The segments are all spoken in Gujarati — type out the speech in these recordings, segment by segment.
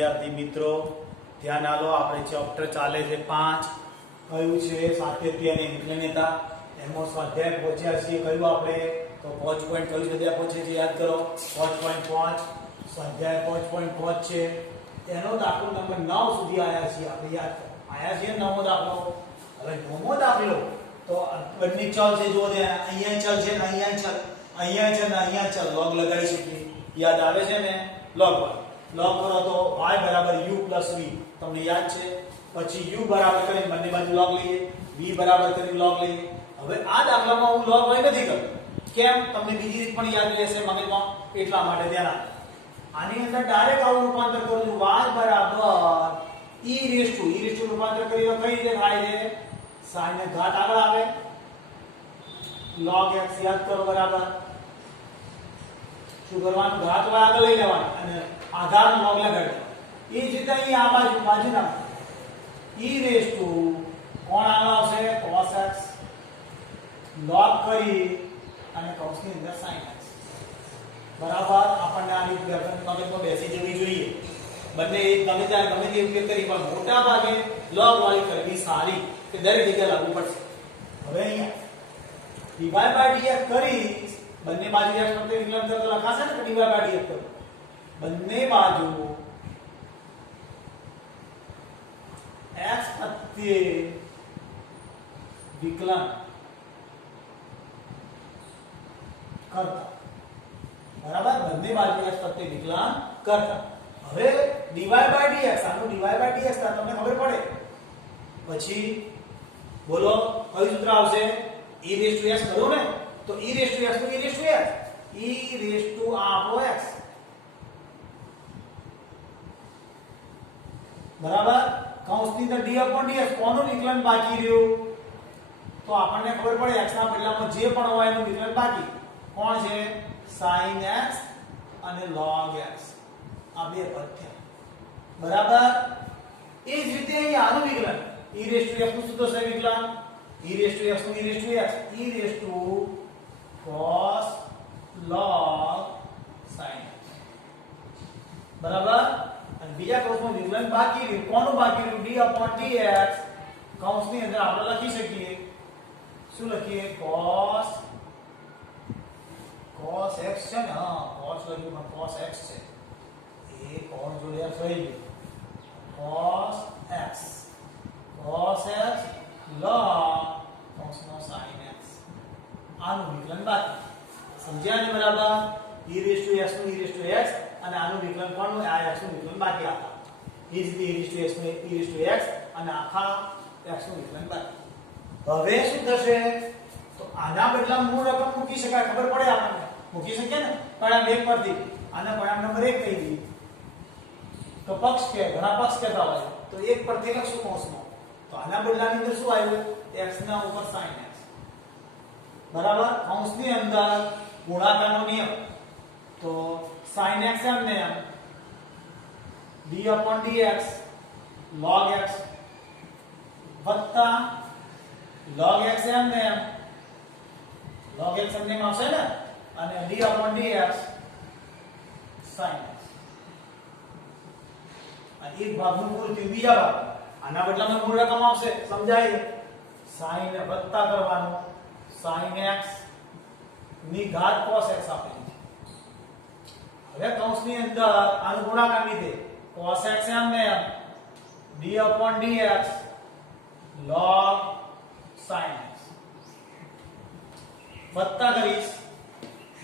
વિદ્યાર્થી મિત્રો ધ્યાન આલો આપણે ચેપ્ટર ચાલે છે 5 કયું છે સાતત્ય અને વિકલનતા એમાં સ્વાધ્યાય પહોંચ્યા છીએ કયું આપણે તો 5 પોઈન્ટ કયું સ્વાધ્યાય પહોંચે છે યાદ કરો 5.5 સ્વાધ્યાય 5.5 છે એનો દાખલો નંબર 9 સુધી આયા છીએ આપણે યાદ કરો આયા છે નવમો દાખલો હવે નવમો દાખલો તો બંને ચલ છે જો દે અહીંયા ચલ છે ને અહીંયા ચલ અહીંયા છે ને અહીંયા ચલ log લગાડી શકીએ યાદ આવે છે ને log કરો તો y બરાબર u + v તમને યાદ છે પછી u બરાબર કરીને બંને બાજુ log લઈએ v બરાબર કરીને log લઈએ હવે આ દાખલામાં હું log y નથી કરતો કેમ તમને બીજી રીત પણ યાદ રહેશે મગજમાં એટલા માટે ધ્યાન આપો આની અંદર ડાયરેક્ટ આવું રૂપાંતર કરું છું y બરાબર e રૂપાંતર કરી તો કઈ રીતે થાય છે sin ને ઘાત આગળ આવે log x યાદ કરો બરાબર શું કરવાનું ઘાત y આગળ લઈ લેવાનું અને આધાર log લગાડવાનો એ જ રીતે અહીં આ બાજુના કોણ આગળ આવશે cos x log કરી અને કૌંસની અંદર sin x બરાબર આપણને આ રીત મગજમાં બેસી જવી જોઈએ બંને ગમે તે ઉપયોગ કરી પણ મોટા ભાગે log વાળી કરવી સારી કે દરેક જગ્યાએ લાગુ પડશે હવે અહીંયા dy dx કરી બંને બાજુ x પ્રત્યે વિકલન કરતો લખાશે ને dy dx કરો બંને બાજુ x પ્રત્યે વિકલન કરતા બરાબર બંને બાજુ x પ્રત્યે વિકલન કરતા હવે dy dx આનું dy dx તમને ખબર પડે પછી બોલો કયું સૂત્ર આવશે e⁻x કરો ને તો e⁻x તો આપણો x બરાબર કૌંસની અંદર d/dx કોનું વિકલન બાકી રહ્યું તો આપણને ખબર પડે x ના બદલામાં જે પણ હોય એનું વિકલન બાકી કોણ છે sin x અને log x આ બે પદ થયા બરાબર એ જ રીતે અહીં આનું વિકલન e⁻x નું સૂત્ર છે વિકલન e⁻x નું e⁻x cos log sin બરાબર અને બીજા કૌંસમાં વિકલન બાકી રહ્યું કોનું બાકી રહ્યું d/dx કૌંસની અંદર આપણે લખી શકીએ શું લખીએ cos x છે ને હા cos લખ્યું પણ cos x છે એ cos જોડે x થઈ ગયું cos x log કૌંસમાં sin x આનું વિકલન બાકી સમજ્યા ને બરાબર e⁻x નું e⁻x અને આનું વિકલન કોણનું આ x નું વિકલન બાકી આખા એ જ રીતે e⁻x નું e⁻x અને આખા x નું વિકલન બાકી હવે શું થશે તો આના બદલામાં મૂળ રકમ મૂકી શકાય ખબર પડે આપણને મૂકી શકીએ ને પરિણામ 1 પરથી આના પરિણામ નંબર 1 કહી દીધી તો પક્ષ કે ઘણા પક્ષ કહેતા હોય તો 1 પરથી લખશું કૌંસમાં તો આના બદલાની અંદર શું આવ્યું x ના ઉપર sin x બરાબર કૌંસની અંદર ગુણાકારનો નિયમ તો sin x એમને d/dx log x વત્તા log x એમને log x એમને આવશે ને અને d/dx sin x આ એક ભાગનું મૂળ થયું બીજા ભાગ આના બદલામાં મૂળ રકમ આવશે સમજાય sin ને વત્તા કરવાનું sin x ની ઘાત cos x આપેલી છે હવે કૌંસની અંદર આનું ગુણાકાર લીધે cos x એમને d/dx log sin x વત્તા કરીશ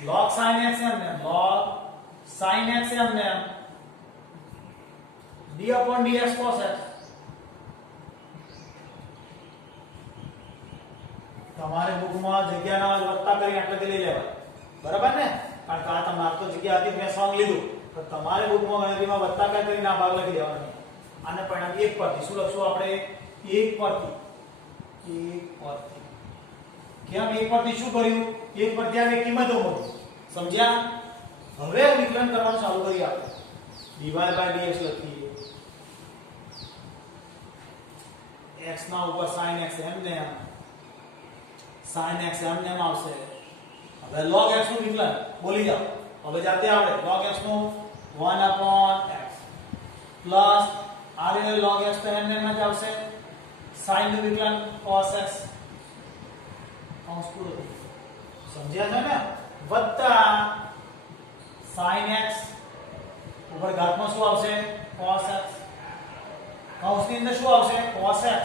log sin x એમને log sin x એમને d/dx cos x તમારે બુકમાં જગ્યા ના હોય વત્તા કરી આટલે લઈ લેવા બરાબર ને કારણ કે આ તમારે તો જગ્યા હતી મેં સોંગ લીધું તો તમારે બુકમાં ગણતરીમાં વત્તા કરીને આ ભાગ લખી દેવાનો આને પરિણામ 1 પરથી શું લખશું આપણે 1 પરથી કેમ 1 પરથી શું કર્યું 1 પરથી આવે કિંમતો મળી સમજ્યા હવે વિકલન કરવાનું ચાલુ કરીએ આપણે dy/dx લખીએ x ના ઉપર sin x એમને sin x એમને આવશે હવે log x નું વિકલન બોલી જાઓ હવે જાતે આવડે log x નું 1/x પ્લસ આ log x તો એમને એમ જ આવશે sin નું વિકલન cos x કૌંસ પૂરો સમજ્યા છે ને વત્તા sin x ઉપર ઘાતમાં શું આવશે cos x કૌંસની અંદર શું આવશે cos x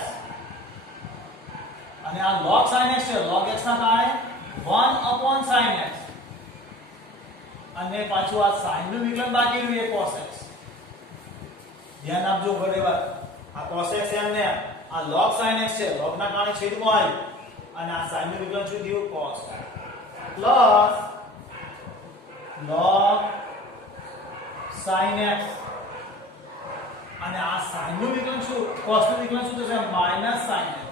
અને આ log sin x છે log x ના કારણે 1 sin x અને પાછું આ sin નું વિકલન બાકી રહ્યું એ cos x ધ્યાન આપજો બરાબર આ cos x એમને આ log sin x છે log ના કારણે છેદમાં આવ્યું અને આ sin નું વિકલન શું થયું cos plus log sin x અને આ sin નું વિકલન શું cos નું વિકલન શું થશે sin x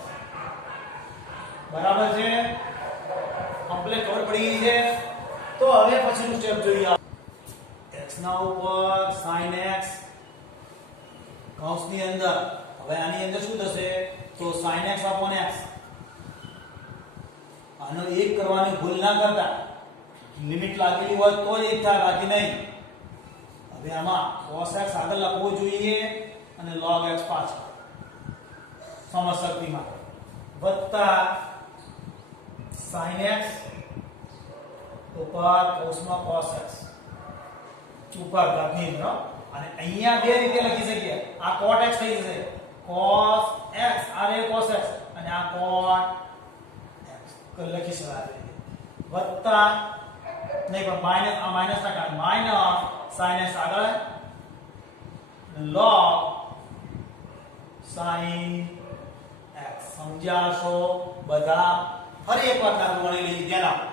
બરાબર છે કમ્પ્લીટ ખબર પડી ગઈ છે તો હવે પછીનું સ્ટેપ જોઈએ x ના ઉપર sin x કૌંસની અંદર હવે આની અંદર શું થશે તો sin x x આનો એક કરવાની ભૂલ ના કરતા લિમિટ લાગેલી હોય તો જ એક થાય બાકી નહીં હવે આમાં cos x આગળ લખવું જોઈએ અને log x પાછળ સમજ શક્તિમાં વત્તા sin x ઉપર કૌંસમાં cos x ઉપર ઘાતની અંદર અને અહીંયા બે રીતે લખી શકીએ આ cot x થઈ જશે cos x આ રે cos x અને આ cot x લખી શકાય વત્તા નહીં પણ માઈનસ આ માઈનસ ના કારણે માઈનસ sin x આગળ log sin x સમજાશો બધા ફરી એકવાર દાખલો ગણી લઈએ ધ્યાન આપો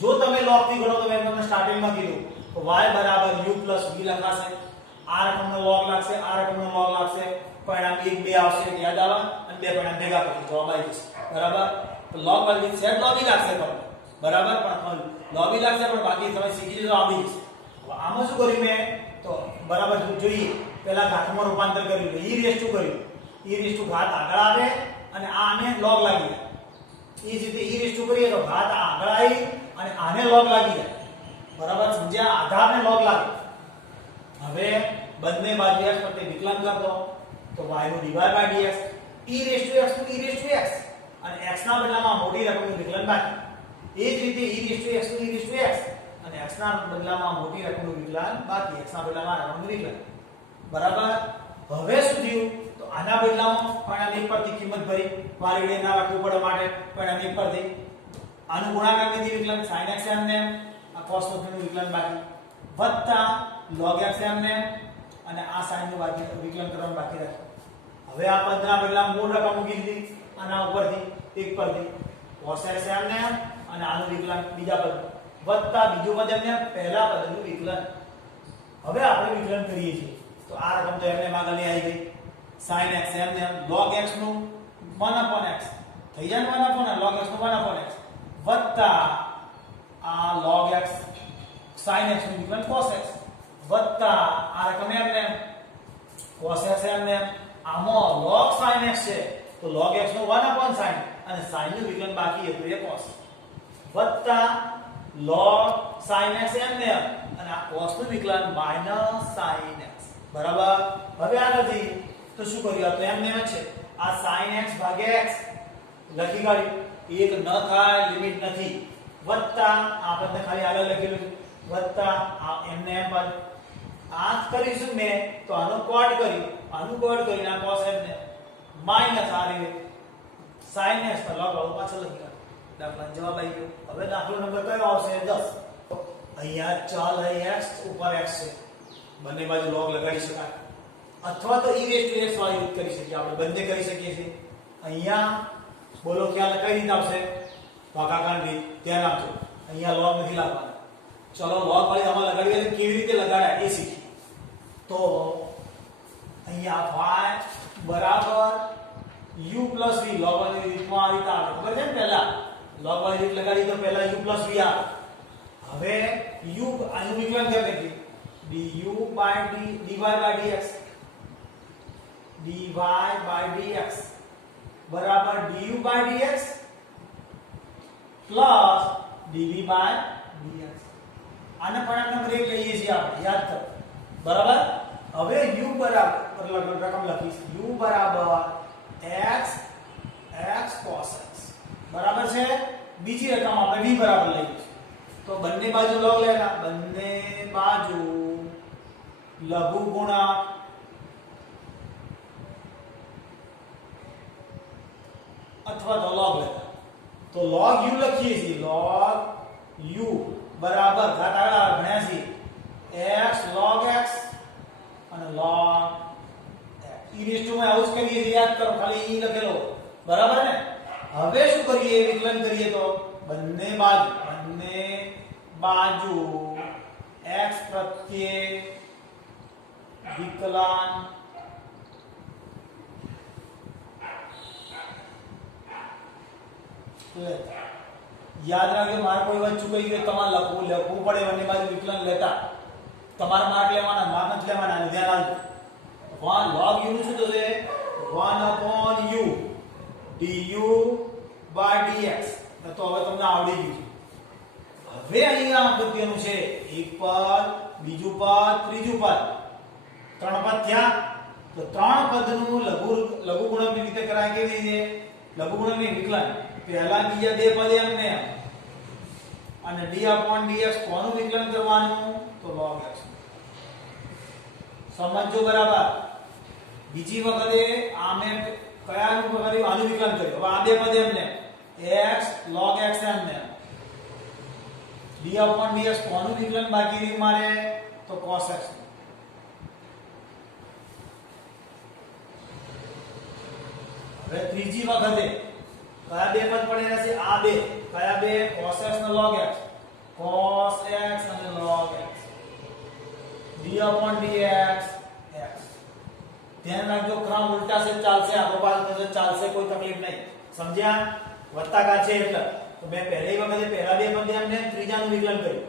જો તમે log થી ગણો તો મેં તમને સ્ટાર્ટિંગ માં કીધું તો y બરાબર u v લખાશે આ રકમનો log લાગશે આ રકમનો log લાગશે પરિણામ 1 2 આવશે યાદ આવે અને બે પરિણામ ભેગા કરી જવાબ આવી જશે બરાબર તો log વાળી સેટ log લાગશે પણ બરાબર પણ log લાગશે પણ બાકી તમે શીખી લીધું આવી જશે હવે આમાં શું કર્યું મેં તો બરાબર જોઈએ પહેલા ઘાતમાં રૂપાંતર કર્યું e રેસ ટુ કર્યું e રેસ ટુ ઘાત આગળ આવે અને આને log લાગી જાય એ જ રીતે e રેસ ટુ કરીએ તો ઘાત આગળ આવી અને આને log લાગી જાય બરાબર સમજ્યા આધારને log લાગે હવે બંને બાજુ x પર વિકલન કર દો તો y નું dy dx e raise to x નું e રેસ ટુ x અને x ના બદલામાં મોટી રકમનું વિકલન બાકી એ જ રીતે e રેસ ટુ x નું e રેસ ટુ x અને x ના બદલામાં મોટી રકમનું વિકલન બાકી x ના બદલામાં રકમનું વિકલન બરાબર હવે શું થયું તો આના બદલામાં પરિણામ 1 પરથી કિંમત ભરી વારીડે ના રાખવું પડે માટે પરિણામ 1 પરથી આનું ગુણાકાર થી વિકલન sin x એમને આ cos નું વિકલન બાકી વત્તા log x એમને અને આ sin નું વિકલન કરવાનું બાકી રાખે હવે આ પદના બદલામાં મૂળ રકમ મૂકી દીધી આના ઉપરથી 1 પરથી cos x એમને અને આનું વિકલન બીજા પદ વત્તા બીજું પદ એમને પહેલા પદનું વિકલન હવે આપણે વિકલન કરીએ છીએ તો આ રકમ તો એમને આગળની આવી ગઈ sin x એમને log x નું 1/x થઈ જાય 1/x log x નું 1/x વત્તા આ log x sin x નું વિકલન cos x વત્તા આ રકમ એમને cos x એમને આમાં log sin x છે તો log x નું 1/sin અને sin નું વિકલન બાકી હતું એ cos વત્તા log sin x એમને અને આ cos નું વિકલન sin x બરાબર હવે આગળથી તો શું કર્યું તો એમને એમ છે આ sin x ભાગ્યા x લખી કાઢ્યું એક ન થાય લિમિટ નથી વત્તા આપણે ખાલી આગળ લખેલું છે વત્તા આ એમને એમ પદ આ કરીશું મે તો આનો કોડ કરીને આ cos એમને માઈનસ આ રે sin x તો લખો પાછળ લખી કાઢો દાખલા જવાબ આવી ગયો હવે દાખલો નંબર કયો આવશે 10 અહીંયા ચાલ x ઉપર x છે બંને બાજુ log લગાડી શકાય અથવા તો e રેસ ટુ x વાળી યુઝ કરી શકીએ આપણે બંને કરી શકીએ છીએ અહીંયા બોલો ખ્યાલ કઈ રીતે આવશે ભાગાકાર રીત ધ્યાન આપજો અહીંયા log નથી લાવવાનો ચલો log વાળી આમાં લગાડીએ તો કેવી રીતે લગાડાય એ શીખીએ તો અહીંયા y બરાબર u v log વાળી રીતમાં આ રીતે આવે ખબર છે ને પહેલા log વાળી રીત લગાડી તો પહેલા u v આવે હવે u આનું વિકલન કરી નાખીએ du by dy by dx बराबर du by dx plus dv by dx આને પરિણામ નંબર 1 કહીએ છીએ આપણે યાદ કરો બરાબર હવે u બરાબર રકમ લખીશ u બરાબર x x cos x બરાબર છે. બીજી રકમ આપણે v બરાબર લઈશું તો બંને બાજુ log લેના, બંને બાજુ લઘુગુણક અથવા તો log લેતા. તો log u લખીએ છીએ, log u બરાબર ઘાત આગળ ભણ્યા છીએ x log x અને log x. e raise to માં આવું જ કરીએ, યાદ કરો, ખાલી e લખેલો બરાબર ને. હવે શું કરીએ, વિકલન કરીએ તો બંને બાજુ x પ્રત્યે વિકલન યાદ રાખજો. મારે કોઈ વાત ચૂકાઈ ગઈ તમારે લખવું પડે, બંને બાજુ વિકલન લેતા તમારે માર્ક લેવાના, માર્ક નથી લેવાના, ધ્યાન રાખજો. 1 log u નું શું થશે 1/u du by dx. તો હવે તમને આવડી ગયું. હવે અહીંયા અગત્યનું છે એક પદ, બીજું પદ, ત્રીજું પદ, ત્રણ પદ થયા. તો ત્રણ પદનું લઘુગુણકની રીતે કરાય કેવી રીતે? લઘુગુણકની વિકલન પહેલા બીજા બે પદ એમને અને d/dx કોનું વિકલન કરવાનું? તો log x. સમજો બરાબર. બીજી વખતે આમે કયાનું કર્યું? આનું વિકલન કર્યું. હવે આ બે પદ એમને x log x એમને d/dx કોનું વિકલન બાકી રહ્યું મારે? તો cos x. હવે ત્રીજી વખતે કયા બે પદ પડેલા છે? આ બે. કયા બે? cos x અને log x. cos x અને log x d/dx x. ધ્યાન રાખજો, ક્રમ ઉલટા છે ચાલશે, આગો પાછળ ચાલશે, કોઈ તકલીફ નહીં. સમજ્યા? વત્તાકાર છે એટલે તો મેં પહેલી વખતે પહેલા બે પદ એમને ત્રીજાનું વિકલન કર્યું,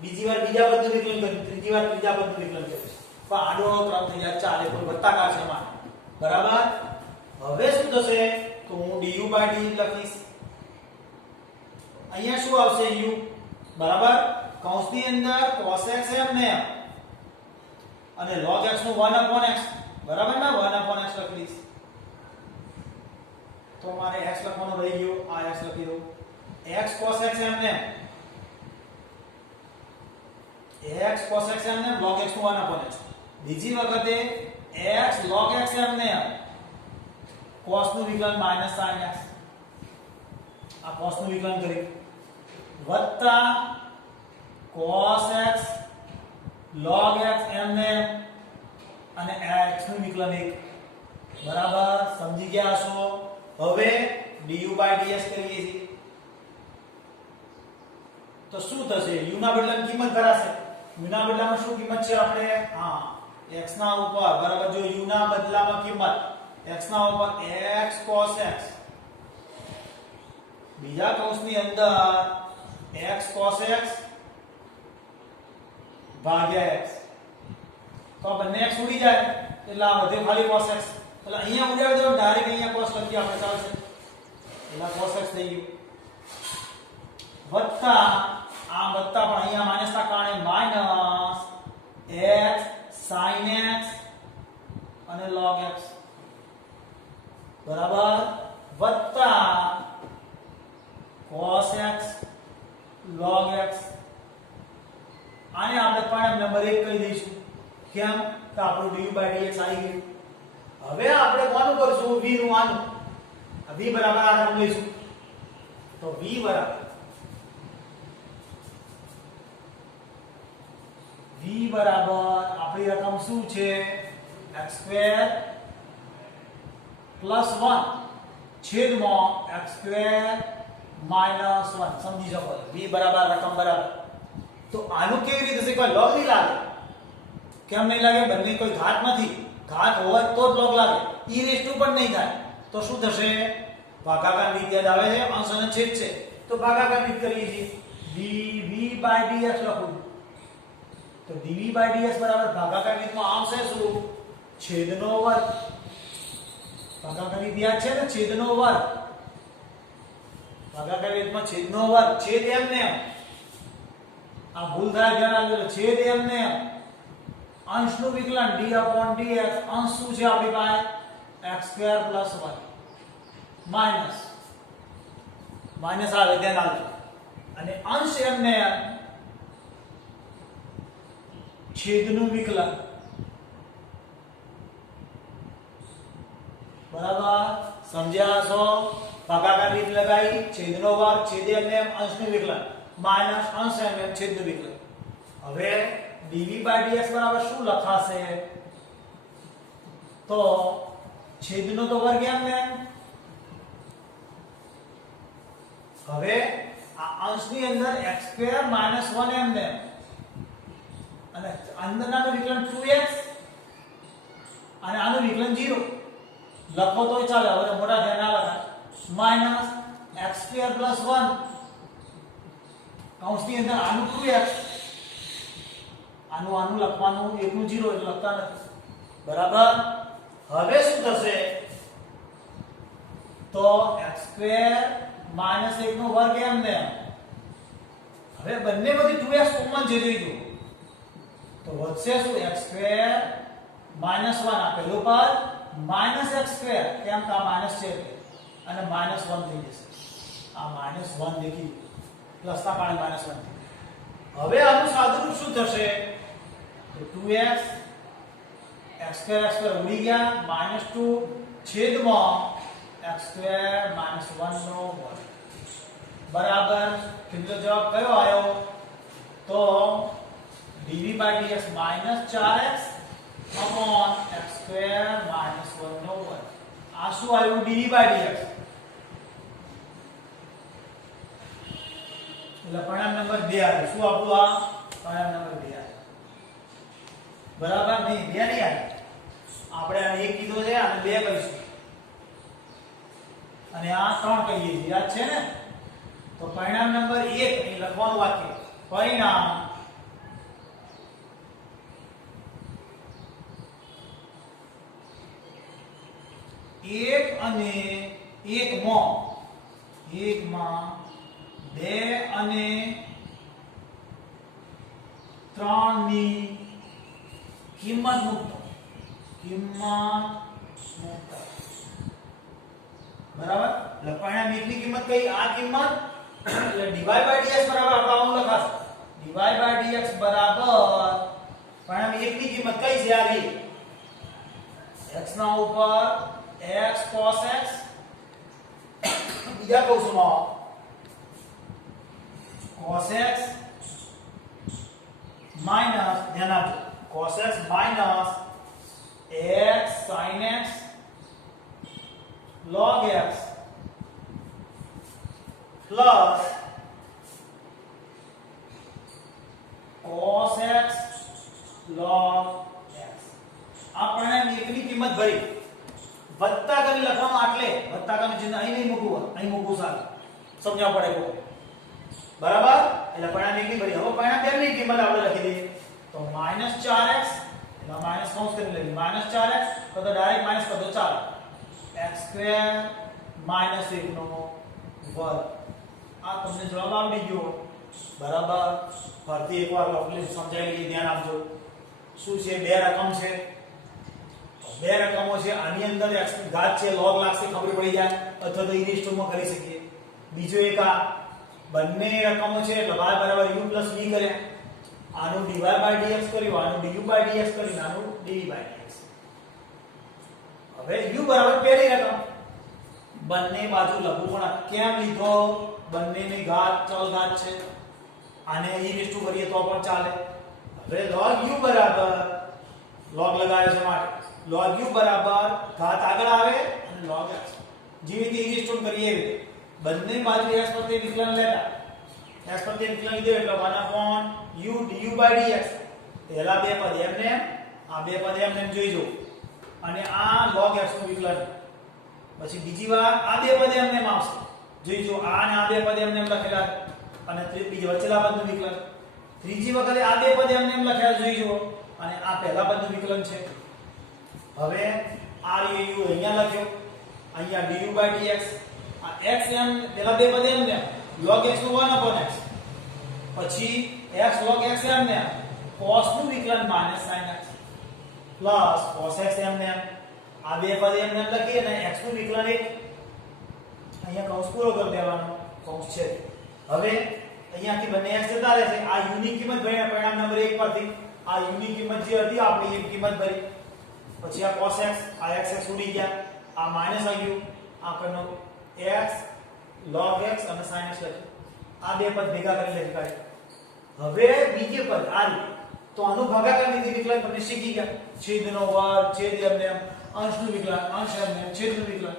બીજી વાર બીજા પદનું વિકલન કર્યું, ત્રીજી વાર ત્રીજા પદનું વિકલન કર્યું. પણ આડો ક્રમ થઈ જાય ચાલે, પણ વત્તાકાર છે માં. બરાબર. હવે શું થશે? તો હું du by d લખીશ. અહીંયા શું આવશે? u બરાબર. કૌંસની અંદર cos x એમને અને log x નું 1/x બરાબર ને, 1/x લખીશ. તો મારે x લખવાનું રહી ગયું, આ x લખી દઉં. x cos x એમને x cos x એમને log x નું 1/x. બીજી વખતે x log x એમને cos નું વિકલન માઈનસ sin x. આ cos નું વિકલન કરી વત્તા cos x log x એમને અને x નું વિકલન 1. બરાબર. સમજી ગયા છો? હવે du by dx કરીએ છીએ તો શું થશે? u ના બદલામાં કિંમત ભરાશે. u ના બદલામાં શું કિંમત છે આપણે? હા, x ના ઉપર. બરાબર. જો u ના બદલામાં કિંમત x ના ઉપર x cos x, બીજા કૌંસની અંદર x cos x ભાગ્યા x. તો બંને x ઉડી જાય એટલે આ વધે ખાલી cos x. એટલે અહીંયા ઉડાડી દો, ડાયરેક્ટ અહીંયા cos લખીએ આપણે, ચાલશે. એટલે cos x થઈ ગયું. વત્તા આ વત્તા પણ અહીંયા માઈનસ ના કારણે માઈનસ x sin x અને log x. બરાબર. વત્તા cos x log x. આને આપણે પરિણામ નંબર 1 કહી દઈશું. કેમ? તો આપણું du by dx આવી ગયું. હવે આપણે કોનું કરશું? v નું. આનું v બરાબર આ રકમ લઈશું. તો v બરાબર આપણી રકમ શું છે? x² + 1 છેદમાં x² - 1. સમજી શકો? v બરાબર રકમ બરાબર. તો આનું કેવી રીતે થશે? કોઈ log નહીં લાગે. કેમ નહીં લાગે? બંને કોઈ ઘાત નથી. ઘાત હોય તો જ log લાગે. e રેસ ટુ પણ નહીં થાય. તો શું થશે? ભાગાકાર રીત યાદ આવે છે? અંશ અને છેદ છે તો ભાગાકાર રીત કરીએ છીએ. dv by dx લખું તો dv by dx બરાબર ભાગાકાર રીતમાં આવશે શું? છેદનો વર્ગ. ભાગાકાર રીત યાદ છે ને? છેદનો વર્ગ. ભાગાકાર રીતમાં છેદનો વર્ગ. છેદ એમને આ ભૂલ થાય ધ્યાન રાખજો. છેદ એમને અંશનું વિકલન d/dx અંશ શું છે આપણી પાસે x² + 1 માઇનસ આવે ધ્યાન આપજો અને અંશ એમને છેદનું વિકલન બરાબર સમજ્યા છો ભાગાકાર રીત લગાવી છેદનો વર્ગ છેદ એમને અંશનું વિકલન માઇનસ અંશ એમને છેદનું વિકલન હવે dv/dx બરાબર શું લખાશે તો છેદનો તો વર્ગ એમને હવે આ અંશની અંદર x² - 1 એમને અને અંદરનાનું વિકલન 2x અને આનું વિકલન 0 લખો તો ચાલે હવે મોટા ધ્યાન ના લગાય માઈનસ x² + 1 કૌંસની અંદર આનું 2x આનું લખવાનું એકનું 0 એટલે લખતા નથી બરાબર હવે શું થશે તો x² - 1 નો વર્ગ એમને હવે બંનેમાંથી 2x કોમન છે જોઈ દો તો વધશે શું x² - 1 આ પહેલું પદ -x² કેમ કે આ માઈનસ છે અને -1 થઈ જશે આ -1 દેખી પ્લસના કારણે -1 થઈ હવે આનું સાદુરૂપ શું થશે તો 2x x² ઉડી ગયા -2 છેદમાં x² - 1 નો વર્ગ બરાબર કેટલો જવાબ કયો આવ્યો તો dv/dx -4x x² - 1 નો વર્ગ આ શું આવ્યું dv/dx એટલે પરિણામ નંબર 2 આવ્યું શું આપણું આ પરિણામ નંબર 2 આવ્યું બરાબર નહીં 2 નહીં આવ્યું આપણે આને 1 કીધો છે અને 2 કહીશું અને આ 3 કહીએ છીએ યાદ છે ને તો પરિણામ નંબર 1 અહીં લખવાનું વાક્ય પરિણામ એક અને એકમાં 2 અને 3 ની કિંમત મૂકતો બરાબર એટલે પરિણામ 1 ની કિંમત કઈ આ કિંમત એટલે dy/dx બરાબર આપણે આવું લખાશે dy/dx બરાબર પરિણામ 1 ની કિંમત કઈ છે આવી x ના ઉપર x cos x બીજા કૌંસમાં cos x માઈનસ ધ્યાન આપજો cos x minus x sin x log x plus cos x log x આપણે એકની કિંમત ભરી વત્તા કરી લખવામાં એટલે વત્તા કરીને ચિહ્ન અહીં નહીં મૂકવું અહીં મૂકવું સારું સમજાવવા પડે કો બરાબર એટલે પરિણામ 1 ની ભરી હવે પરિણામ 2 ની કિંમત આપણે લખી દઈએ તો -4x એટલે માઈનસ કૌંસ કરી લઈએ -4x તો ડાયરેક્ટ માઈનસ કરો તો ચાલે x² - 1 નો વર્ગ આ તમને જવાબ આવડી ગયો બરાબર ફરીથી એકવાર લખી સમજાવી લઈએ ધ્યાન આપજો શું છે બે રકમ છે બે રકમો છે આની અંદર x ની ઘાત છે log લાગશે ખબર પડી જાય અથવા તો e માં કરી શકીએ બીજો એક આ બંને રકમો છે એટલે y = u + v કર્યા આનું dy/dx કર્યું આનું du/dx કર્યું આનું dv/dx હવે u બરાબર પહેલી રકમ બંને બાજુ લઘુગુણક કેમ લીધો બંનેની ઘાત ચલ ઘાત છે આને e કરીએ તો પણ ચાલે હવે log u બરાબર log લગાવ્યો છે માટે log u બરાબર ઘાત આગળ આવે અને log x જેવી રીતે e કરીએ એવી બંને બાજુ x પ્રત્યે વિકલન લેતા x પ્રત્યે વિકલન લીધો એટલે 1/u du/dx પહેલા બે પદ એમને આ બે પદ એમને જોઈ જો અને આ log x નું વિકલન પછી બીજી વાર આ બે પદ એમને આવશે જોઈ જો આ અને આ બે પદ એમને લખેલા અને બીજી વચ્ચેલા પદનું વિકલન ત્રીજી વખતે આ બે પદ એમને લખ્યા જોઈ જો અને આ પહેલા પદનું વિકલન છે હવે આ u અહીંયા લખ્યો અહીંયા du/dx આ x એમ પહેલા બે પદ એમને log x નું 1/x પછી x log x એમને cos નું વિકલન -sin x plus cos x એમને એમ આ બે પદ એમને એમ લખીએ અને x નું વિકલન એક અહીંયા કૌંસ પૂરો કરી દેવાનો કૌંસ છે હવે અહીંયાથી બંને x જતા રહેશે આ u ની કિંમત ભર્યા પરિણામ નંબર 1 પરથી આ u ની કિંમત જે હતી આપણે એ કિંમત ભરી પછી આ cos x આ x ઉડી ગયા આ માઈનસ આવ્યું આ કરનો x log x અને sin x લખ્યું આ બે પદ ભેગા કરી લખી કાઢ્યા હવે બીજે પદ આ રીતે તો આનો ભાગાકાર વિધિ વિકલન તમને શીખી ગયા છેદનો વર્ગ છેદ એમને એમ અંશનું વિકલન અંશ એમને એમ છેદનું વિકલન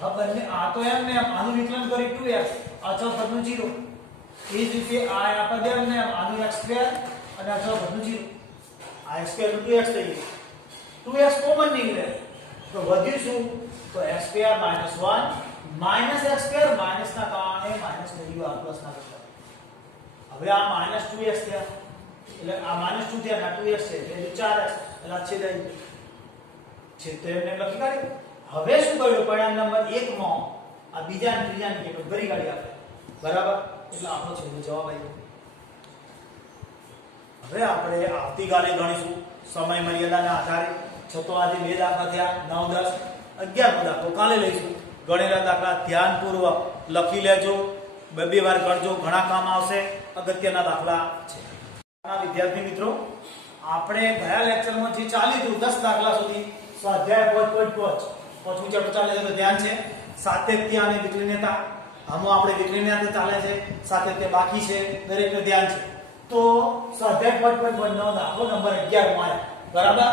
હવે બંને આ તો એમને એમ આનું વિકલન કરી 2x અચળ પદનું 0 એ જ રીતે આ પદ એમને એમ આનું x2 અને અચળ પદનું 0 આ x2 નું 2x થઈ ગયું 2x કોમન નીકળે તો વધ્યું શું તો x2 - 1 માઈનસ x2 માઈનસ ના કારણે માઈનસ વેલ્યુ આ પ્લસ ના કરતા હવે આ -2x થયા એટલે આ -2 થયા ના 2x છે એટલે 4x એટલે આ છેદ આવી છેદ તો એમને લખી કાઢ્યું હવે શું કર્યું પરિણામ નંબર 1 માં આ બીજા અને ત્રીજા ની કિંમત ભરી કાઢી આપણે બરાબર એટલે આપણો છેલ્લો જવાબ આવ્યો હવે આપણે આવતીકાલે ગણીશું સમય મર્યાદાના આધારે છતો આજે બે દાખલા થયા 9 10 11 દાખલો કાલે લઈશું ગણેલા દાખલા ધ્યાનપૂર્વક લખી લેજો બે વાર ગણજો ઘણા કામ આવશે અગત્યના દાખલા છે વિદ્યાર્થી મિત્રો આપણે ગયા લેક્ચરમાં જે ચાલ્યું હતું 10 દાખલા સુધી સ્વાધ્યાય 5.5 પાંચમું ચેપ્ટર ચાલે છે તો ધ્યાન છે સાતત્ય અને વિકલનીયતા આમાં આપણે વિકલનીયતા ચાલે છે સાતત્ય બાકી છે દરેકને ધ્યાન છે તો સ્વાધ્યાય 5.5 નો દાખલો નંબર 11 માં બરાબર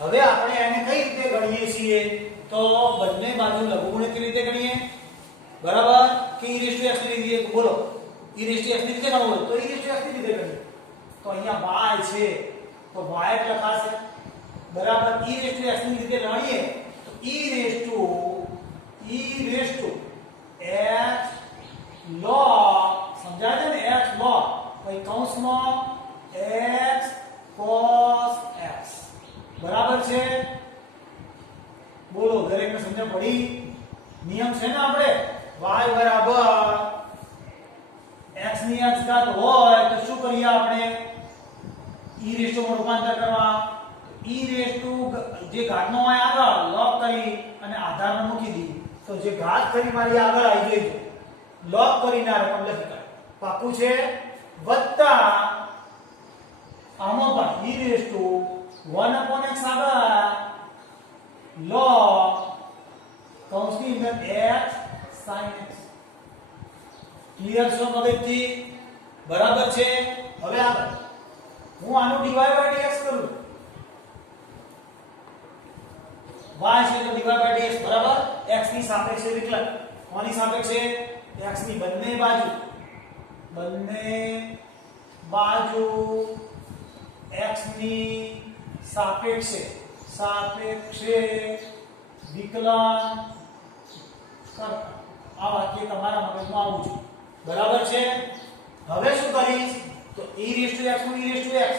હવે આપણે એને કઈ રીતે ગણીએ છીએ તો બંને બાજુ લઘુગુણિત કેવી રીતે ગણીએ બરાબર કે e⁻x ની રીતે બોલો e⁻x ની રીતે ગણવું તો e⁻x ની રીતે ગણીએ તો અહીંયા y છે તો y લખાશે બરાબર e⁻x ની રીતે ગણીએ તો e⁻x log સમજાય છે ને x log પછી કૌંસમાં x cos x બરાબર છે બોલો દરેકને સમજણ પડી નિયમ છે ને આપણે y બરાબર x ની x ઘાત હોય તો શું કરીએ આપણે e માં રૂપાંતર કરવા e જે ઘાતનો હોય આગળ log કરી અને આધારમાં મૂકી દીધી તો જે ઘાત કરી મારી આગળ આવી ગઈ log કરીને આ રકમ લખી કાઢ પાકું છે વત્તા આમાં પણ e1/x આગળ log કૌંસની અંદર x sin x ક્લિયર છો મગજથી બરાબર છે હવે આગળ હું આનું dy/dx કરું y છે તો dy/dx બરાબર x ની સાપેક્ષે વિકલન કોની સાપેક્ષે x ની બંને બાજુ x ની સાપેક્ષે વિકલન કરતા આ વાક્ય તમારા મગજમાં આવવું જોઈએ બરાબર છે હવે શું કરીશ તો e⁻x નું e⁻x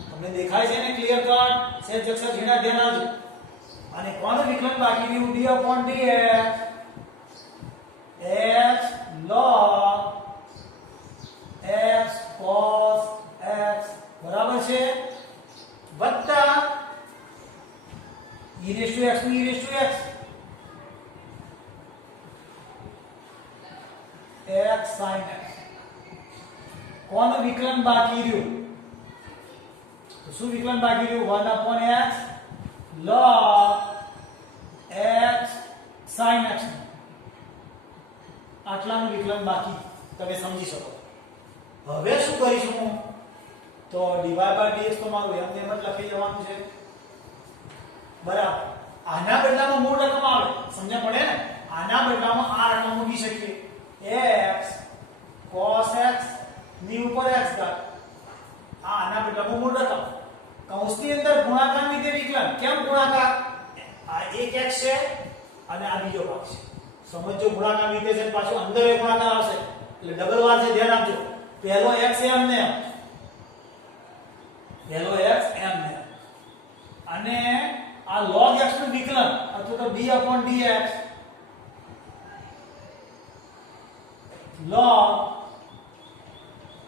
તમને દેખાય છે ને ક્લિયર કટ સેજ અક્ષર ઝીણા ધ્યાન આપજો અને કોનું વિકલન બાકી રહ્યું d/dx x log x cos x બરાબર છે વત્તા e⁻x નું e⁻x x sin x કોનું વિકલન બાકી રહ્યું તો શું વિકલન બાકી રહ્યું 1/x log x sin x આટલાનું વિકલન બાકી તમે સમજી શકો હવે શું કરીશું તો dy/dx તો મારું એમ જ લખી જવાનું છે બરાબર આના બદલામાં મૂળ રકમ આવે સમજ્યા પડે ને આના બદલામાં આ રકમ મૂકી શકીએ x cos x ની ઉપર x ઘાત આના બદલામાં મૂળ રકમ કૌંસની અંદર ગુણાકાર રીતે વિકલન કેમ ગુણાકાર આ એક x છે અને આ બીજો ભાગ છે સમજો ગુણાકાર રીતે છે પાછો અંદર એક ગુણાકાર આવશે એટલે ડબલ વાર છે ધ્યાન આપજો પહેલો x એમને અને આ log x નું વિકલન અથવા તો d/dx log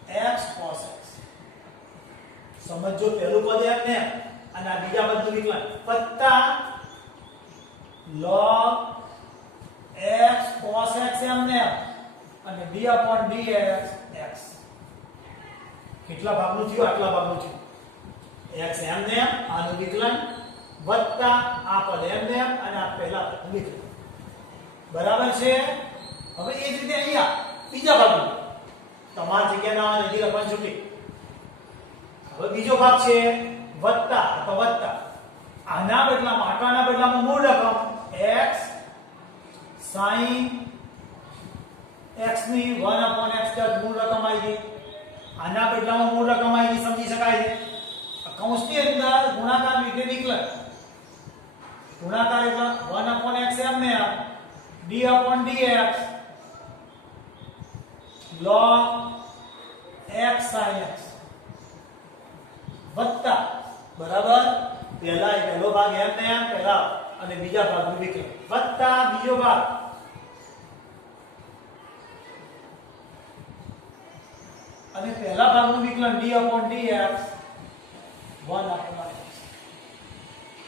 x cos x. સમજો પહેલું પદ એમને અને આ બીજા પદનું વિકલન વત્તા log x cos x એમને અને d/dx x. કેટલા ભાગનું થયું? આટલા ભાગનું થયું. x એમને આનું વિકલન વત્તા આ પદ એમને અને આ પહેલા પદનું વિકલન. બરાબર છે. હવે એ જ રીતે અહીંયા બીજા ભાગનું તમારી જગ્યાના રેડી લખવાનું છૂટી. હવે બીજો ભાગ છે વત્તા તો વત્તા આના બદલામાં મૂળ રકમ x sin x ની 1/x મૂળ રકમ આવી ગઈ. આના બદલામાં મૂળ રકમ આવી ગઈ, સમજી શકાય છે. કૌંસની અંદર ગુણાકાર રીતે વિકલન ગુણાકાર એટલે 1/x એમને d/dx log x sin x વત્તા બરાબર પહેલો ભાગ એમને પહેલા અને બીજા ભાગનું વિકલન વત્તા બીજો ભાગ અને પહેલા ભાગનું વિકલન d/dx 1/x.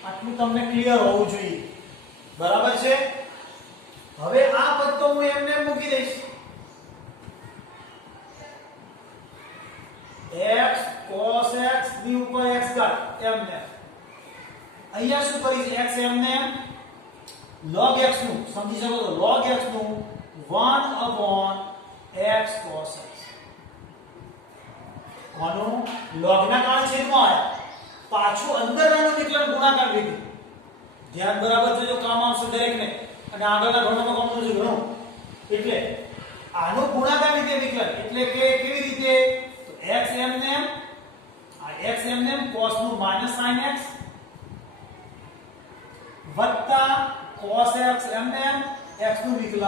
આટલું તમને ક્લિયર હોવું જોઈએ. બરાબર છે. હવે આ પદ તો હું એમને મૂકી દઈશ. x cos x ની ઉપર x ઘાત એમને. અહીંયા શું કરીશ? x એમને log x નું સમજી શકો તો log x નું 1/x cos x. કોનું? log ના કારણે છેદમાં આવ્યા. પાછું અંદરનું વિકલન ગુણાકાર વિકલન. ધ્યાન બરાબર જોજો, કામ આવશે દરેક ને. અને આગળના ઘણોમાં કામ છે ઘણું. એટલે આનું ગુણાકાર રીતે વિકલન એટલે કે કેવી રીતે? તો x એમને આ x એમને cos નું sin x વત્તા cos x એમને x નું વિકલન 1.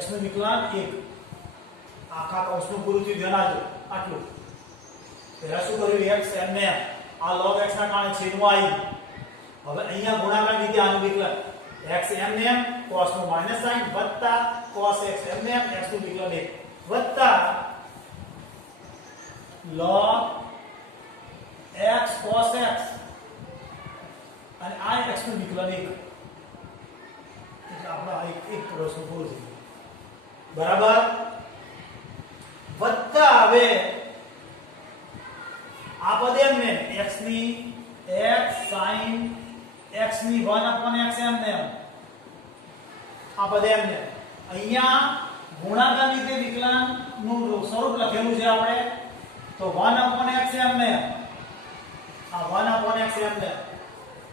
x નું વિકલન 1. આખા કૌંસનું પૂરું થયું. ધ્યાન આપજો. આટલું પહેલા શું કર્યું? x એમને આ log x ના કારણે છેદમાં આવી. હવે અહીંયા ગુણાકાર રીતે આનું વિકલન x એમને cos નું sin વત્તા cos x એમને x નું વિકલન 1 વત્તા log x cos x અને આ x નું વિકલન 1. એટલે આપણો એક પ્રશ્ન પૂરો થઈ ગયો. બરાબર. વત્તા હવે આ પદ એમને x ની x sin x ની 1/x એમને આ પદ એમને અહીંયા ગુણાકાર રીતે વિકલન નું સ્વરૂપ લખેલું છે આપણે તો 1/x એમને આ 1/x એમને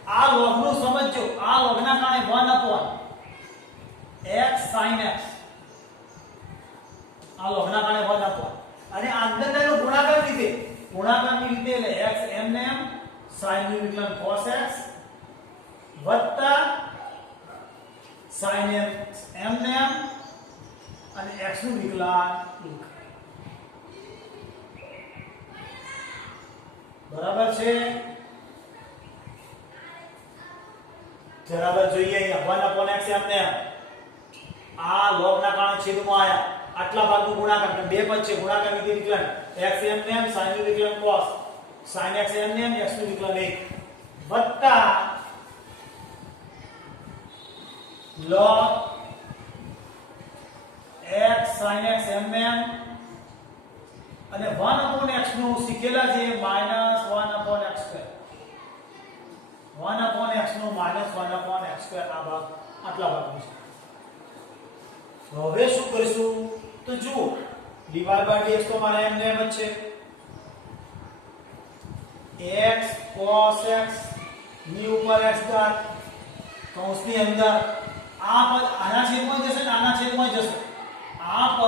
આ log નું સમજો. આ log ના કારણે 1/x sin x આ log ના કારણે 1/. અને અંદરનો ગુણાકારની રીતે એટલે x એમને sin નું વિકલન cos x વત્તા sin x એમને અને x નું વિકલન 1. બરાબર છે. બરાબર જોઈએ અહીંયા 1/x એમને આ log ના કારણે છેદમાં આયા. આટલા ભાગનું ગુણાકાર બે પદ છે. ગુણાકાર રીતે વિકલન x એમને sin નું વિકલન cos sin x એમને x નું વિકલન 1 વત્તા log x sin x એમને અને 1/x નું શીખેલા છે -1/x2 1/x નું -1/x2 આ ભાગ આટલા ભાગનું છે. હવે શું કરીશું? તો જુઓ dy/dx તો મારા એમને એમ જ છે. x cos x ની ઉપર x ઘાત કૌંસની અંદર આ પદ આના છેદમાં જશે ને આના છેદમાં જશે. આ પદ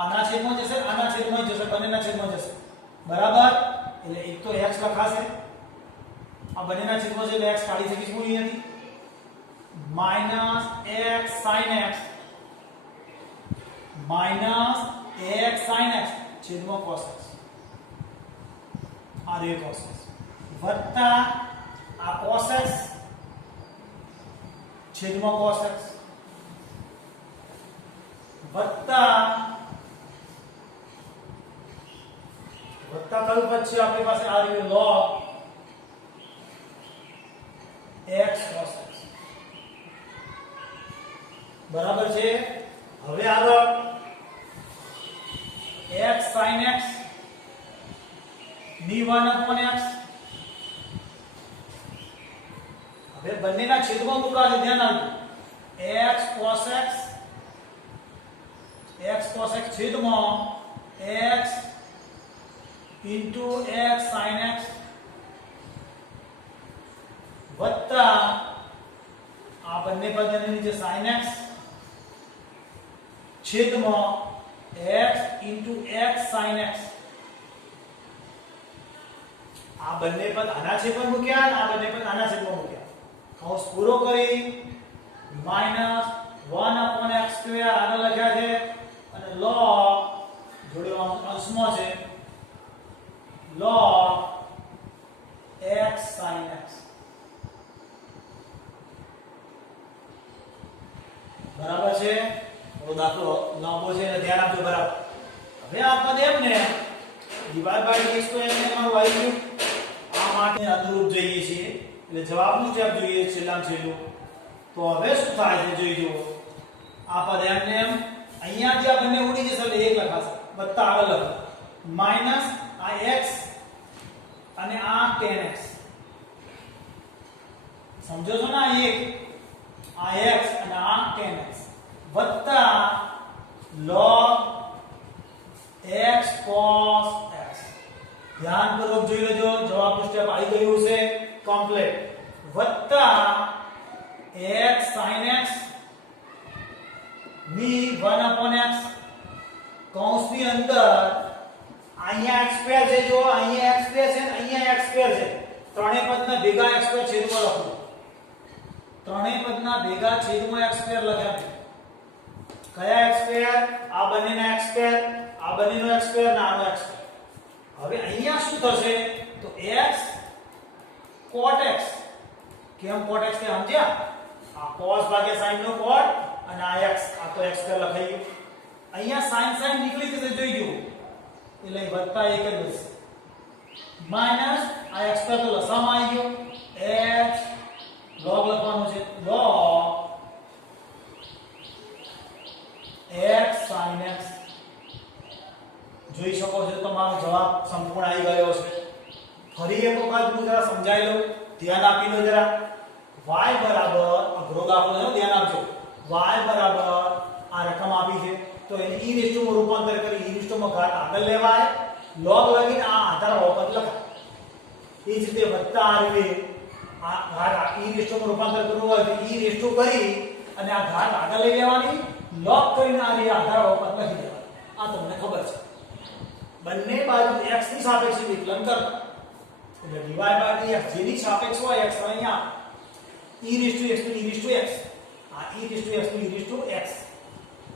આના છેદમાં જશે આના છેદમાં જશે બંનેના છેદમાં જશે. બરાબર. એટલે એક તો x લખાશે આ બંનેના છેદમાં છે એટલે x કાઢી શકીશું અહીંયાથી -x sin x -x sin x છેદમાં cos x આ રે cos x વત્તા આ cos x છેદમાં cos x વત્તા કયું પદ છે આપણી પાસે આ રહ્યું log x cos x બરાબર છે. હવે આગળ x sin x d1/x હવે બંનેના છેદમાં મૂકવા છે, ધ્યાન આપજો. x cos x છેદમાં x into x sin x વત્તા આ બંને પદની નીચે sin x છેદમાં x into x sin x આ બંને પદ આના છેદમાં મૂક્યા અને આ બંને પદ આના છેદમાં મૂક્યા. કૌંસ પૂરો કરી -1/x² આગળ લખ્યા છે અને log જોડે અંશમાં છે log x sin x બરાબર છે. તો દાખલો લાંબો છે એટલે ધ્યાન આપજો બરાબર. હવે આ પદ એમને ડિવાઇડ બાય dx તો એમને મારું આવી ગયું. આ માટે અનુરૂપ જોઈએ છીએ એટલે જવાબનું સ્ટેપ જોઈએ છેલ્લામાં છેલ્લું. તો હવે શું થાય છે જોઈ જુઓ. આ પદ એમને એમ અહીંયા જે આ બંને ઉડી જશે એટલે 1 લખાશે વત્તા આગળ લખો માઈનસ આ x અને આ tan x સમજો છો ને. આ x અને આ tan x વત્તા log x cos x. ધ્યાનપૂર્વક જોઈ લેજો, જવાબનું સ્ટેપ આવી ગયું છે કમ્પ્લીટ. વત્તા x sin x ની 1/x કૌંસની અંદર અહીંયા x² છે, જો અહીંયા x² છે અને અહીંયા x² છે. ત્રણેય પદના ભેગા x² છેદમાં લખો. ત્રણેય પદના ભેગા છેદમાં x² લખ્યા છે. કયા x²? આ બંનેના x², આ બંનેનો x² અને આનો x². હવે અહીંયા શું થશે તો x cot x. કેમ cot x કે સમજ્યા? આ cos ભાગ્યા sin નો cot અને આ x, આ તો x² લખાઈ ગયું. અહીંયા sin નીકળી જશે જોઈ જુઓ એટલે વત્તા 1 જ બનશે માઈનસ આ x² તો લસામાં આવી ગયો x log લખવાનું છે log x sin x. જોઈ શકો છો તમારો જવાબ સંપૂર્ણ આવી ગયો છે. ફરી એક વખત હું જરા સમજાવી લઉં, ધ્યાન આપી લો જરા. y બરાબર અઘરો દાખલો છે, ધ્યાન આપજો. y બરાબર આ રકમ આપી છે તો એને e રેસ્ટુ માં રૂપાંતર કરી e રેસ્ટુ માં ઘાત આગળ લેવાય, log લગીને આ આધાર પદ લખાય. એ જ રીતે વત્તા આવે આ ઘાત e રેસ્ટુ માં રૂપાંતર કરવું હોય તો e રેસ્ટુ કરી અને આ ઘાત આગળ લઈ લેવાની, log કરીને આ આધાર પદ લખી દેવાનું. આ તમને ખબર છે. બંને બાજુ x ની સાપેક્ષે વિકલન કરો એટલે dy by dx જેની સાપેક્ષ હોય x અહીંયા e raised to x to e raised to x આ e raised to x to e raised to x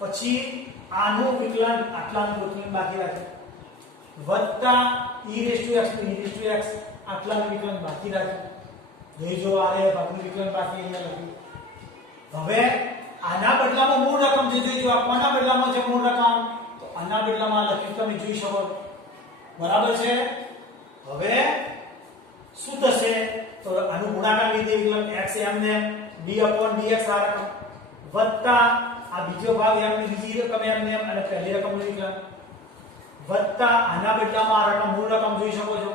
પછી આનું વિકલન આટલાનું વિકલન બાકી રાખે વત્તા e raised to x to e raised to x આટલાનું વિકલન બાકી રાખે. જોઈ જો આરે ભાગનું વિકલન બાકી અહીંયા લખ્યું. હવે આના બદલામાં મૂળ રકમ જે જોઈ જો આપવાના બદલામાં જે મૂળ રકમ તો આના બદલામાં લખ્યું તમે જોઈ શકો બરાબર છે. હવે શું થશે તો આનું ગુણાકાર રીતે વિકલન x એમને d/dx આ રકમ વત્તા આ બીજો ભાગ એમને બીજી રકમ એમને અને પહેલી રકમનું વિકલન વત્તા આના બદલામાં આ રકમ મૂળ રકમ જોઈ શકો છો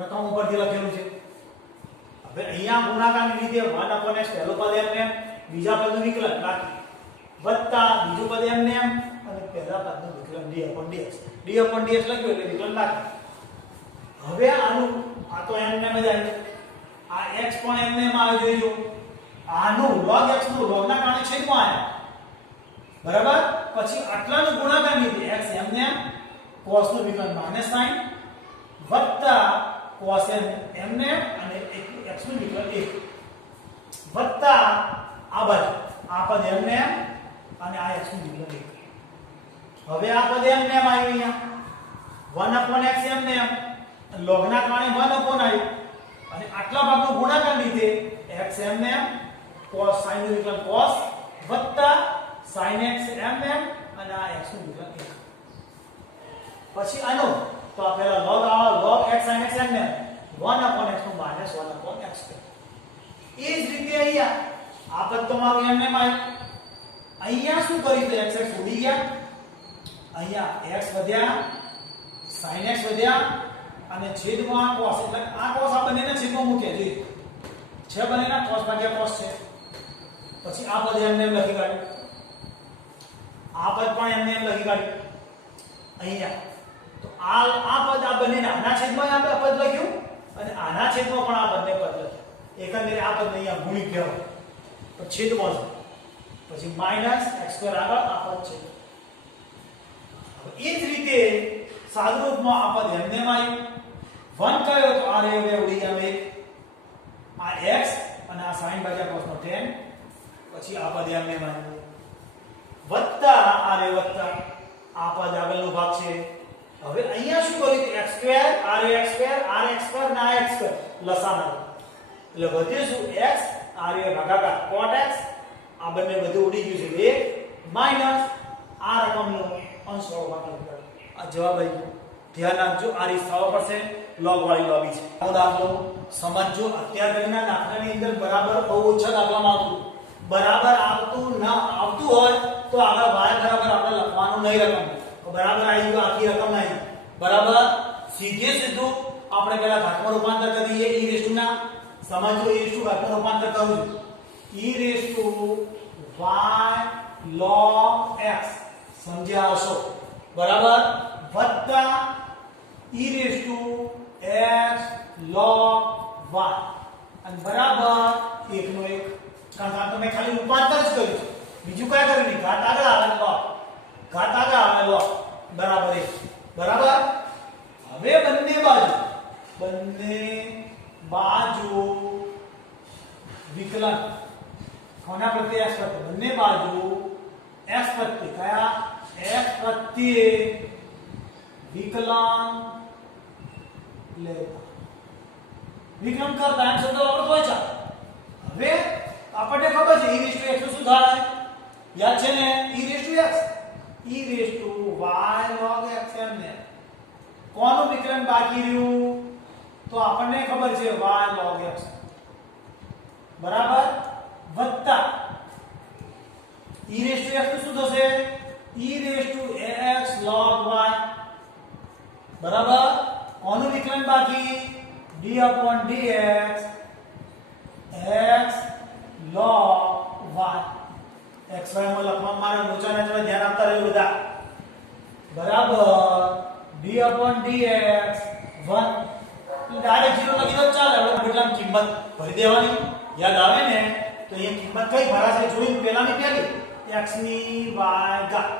રકમ ઉપરથી લખેલું છે. હવે અહીંયા ગુણાકારની રીતે 1/x પહેલો પદ એમને બીજા પદનું વિકલન બાકી વત્તા બીજું પદ એમને અને પહેલા પદનું વિકલન d/dx લખ્યું એટલે વિકલન બાકી. હવે આનું આ તો એમને મજા આવી આ x પણ એમને આવે જોઈજો આનું log x નું log ના કારણે છેદમાં આવ્યા બરાબર. પછી આટલાનું ગુણાકાર રીતે x એમને cos નું વિકલન -sin વત્તા cos એમને અને x નું વિકલન 1 વત્તા આ બાજુ આ પદ એમને અને આ x નું વિકલન 1. હવે આ પદ એમને આવ્યું અહીંયા 1/x એમને log ના કારણે 1/i અને આટલા ભાગનો ગુણાકાર લીધે x એમને cos sin નું વિકલન cos વત્તા sin x એમને અને આ x નું વિકલન 1 પછી આનો તો આ પહેલા log આવે log x sin x એમને 1/x નું માઈનસ 1/x એ જ રીતે અહીંયા આ પદ તો મારું એમને અહીંયા શું કર્યું તો x ઉડી ગયા અહીંયા x વધ્યા sin x વધ્યા અને છેદમાં cos એટલે આ cos આ બંનેના છેદમાં મૂકે છે છે બંનેના cos ભાગ્યા cos છે પછી આ પદ એમને એમ લખી કાઢ્યું આ પદ પણ એમને એમ લખી કાઢ્યું અહીંયા તો આ પદ આ બંનેના આના છેદમાં આપણે આ પદ લખ્યું અને આના છેદમાં પણ આ બંને પદ લખ્યા એકંદરે આ પદ અહીંયા ગુણી કહેવાય તો છેદમાં છે પછી માઈનસ x² આગળ આ પદ છે એ જ રીતે સાદુરૂપમાં આ પદ એમને માં આવ્યું 1 કયો તો આ રે ઉડી આવે આ x અને આ sin ભાગ્યા cos નો tan પછી આ પદ એમને માં વત્તા આ રે વત્તા આ પદ આગળનો ભાગ છે હવે અહીંયા શું કર્યું કે x² rx² rx² ના x² લસાના એટલે વધે શું x r ભાગાકાર cot x આ બંને બધું ઉડી ગયું છે 1 માઈનસ આ રકમનો અંશ વાળો ભાગાકાર આ જવાબ આવી ગયો ધ્યાન રાખજો આ રીત થવા પડશે log વાળી લોબી છે આ દાખલો સમજજો અત્યાર સુધીના દાખલાની અંદર બરાબર બહુ ઓછા દાખલામાં આવતું બરાબર આવતું હોય તો આગળ y બરાબર આપણે લખવાનું નહીં રકમ બરાબર આવી ગયું આખી રકમ નહીં બરાબર સીધે સીધું આપણે પહેલા ઘાતમાં રૂપાંતર કરી દઈએ e રેસ ટુ ના સમજો e રેસ ટુ ઘાતમાં રૂપાંતર કરું છું e raise to y log x સમજ્યા હશો બરાબર વત્તા e raise to x log y અને બરાબર 1 નો 1 કારણ કે તમે ખાલી રૂપાંતર જ કર્યું બીજું કાંઈ કર્યું નહીં ઘાત આગળ આવે log ઘાત આગળ આવે log બરાબર 1 બરાબર હવે બંને બાજુ વિકલન કોના પ્રત્યે x પ્રત્યે બંને બાજુ x પ્રત્યે કયા x પ્રત્યે વિકલન લેતા વિકલન કરતા એમ શબ્દ વાપરતો હોય છે હવે આપણને ખબર છે e રેસ ટુ x શું થાય યાદ છે ને e raise to x e raise to y log x એમને કોનું વિકલન બાકી રહ્યું તો આપણને ખબર છે y log x બરાબર વત્તા e રેસ ટુ x શું થશે e raise to x log y બરાબર કોનું વિકલન બાકી d/dx x log y xy માં લખવામાં મારા લોચાને તમે ધ્યાન આપતા રહ્યો બધા બરાબર d/dx 1 ડાયરેક્ટ 0 લખી દો ચાલે હવે બદલામાં કિંમત ભરી દેવાની યાદ આવે ને તો અહીંયા કિંમત કઈ ભરાશે જોઈ પહેલાની પહેલી x ની y ઘાત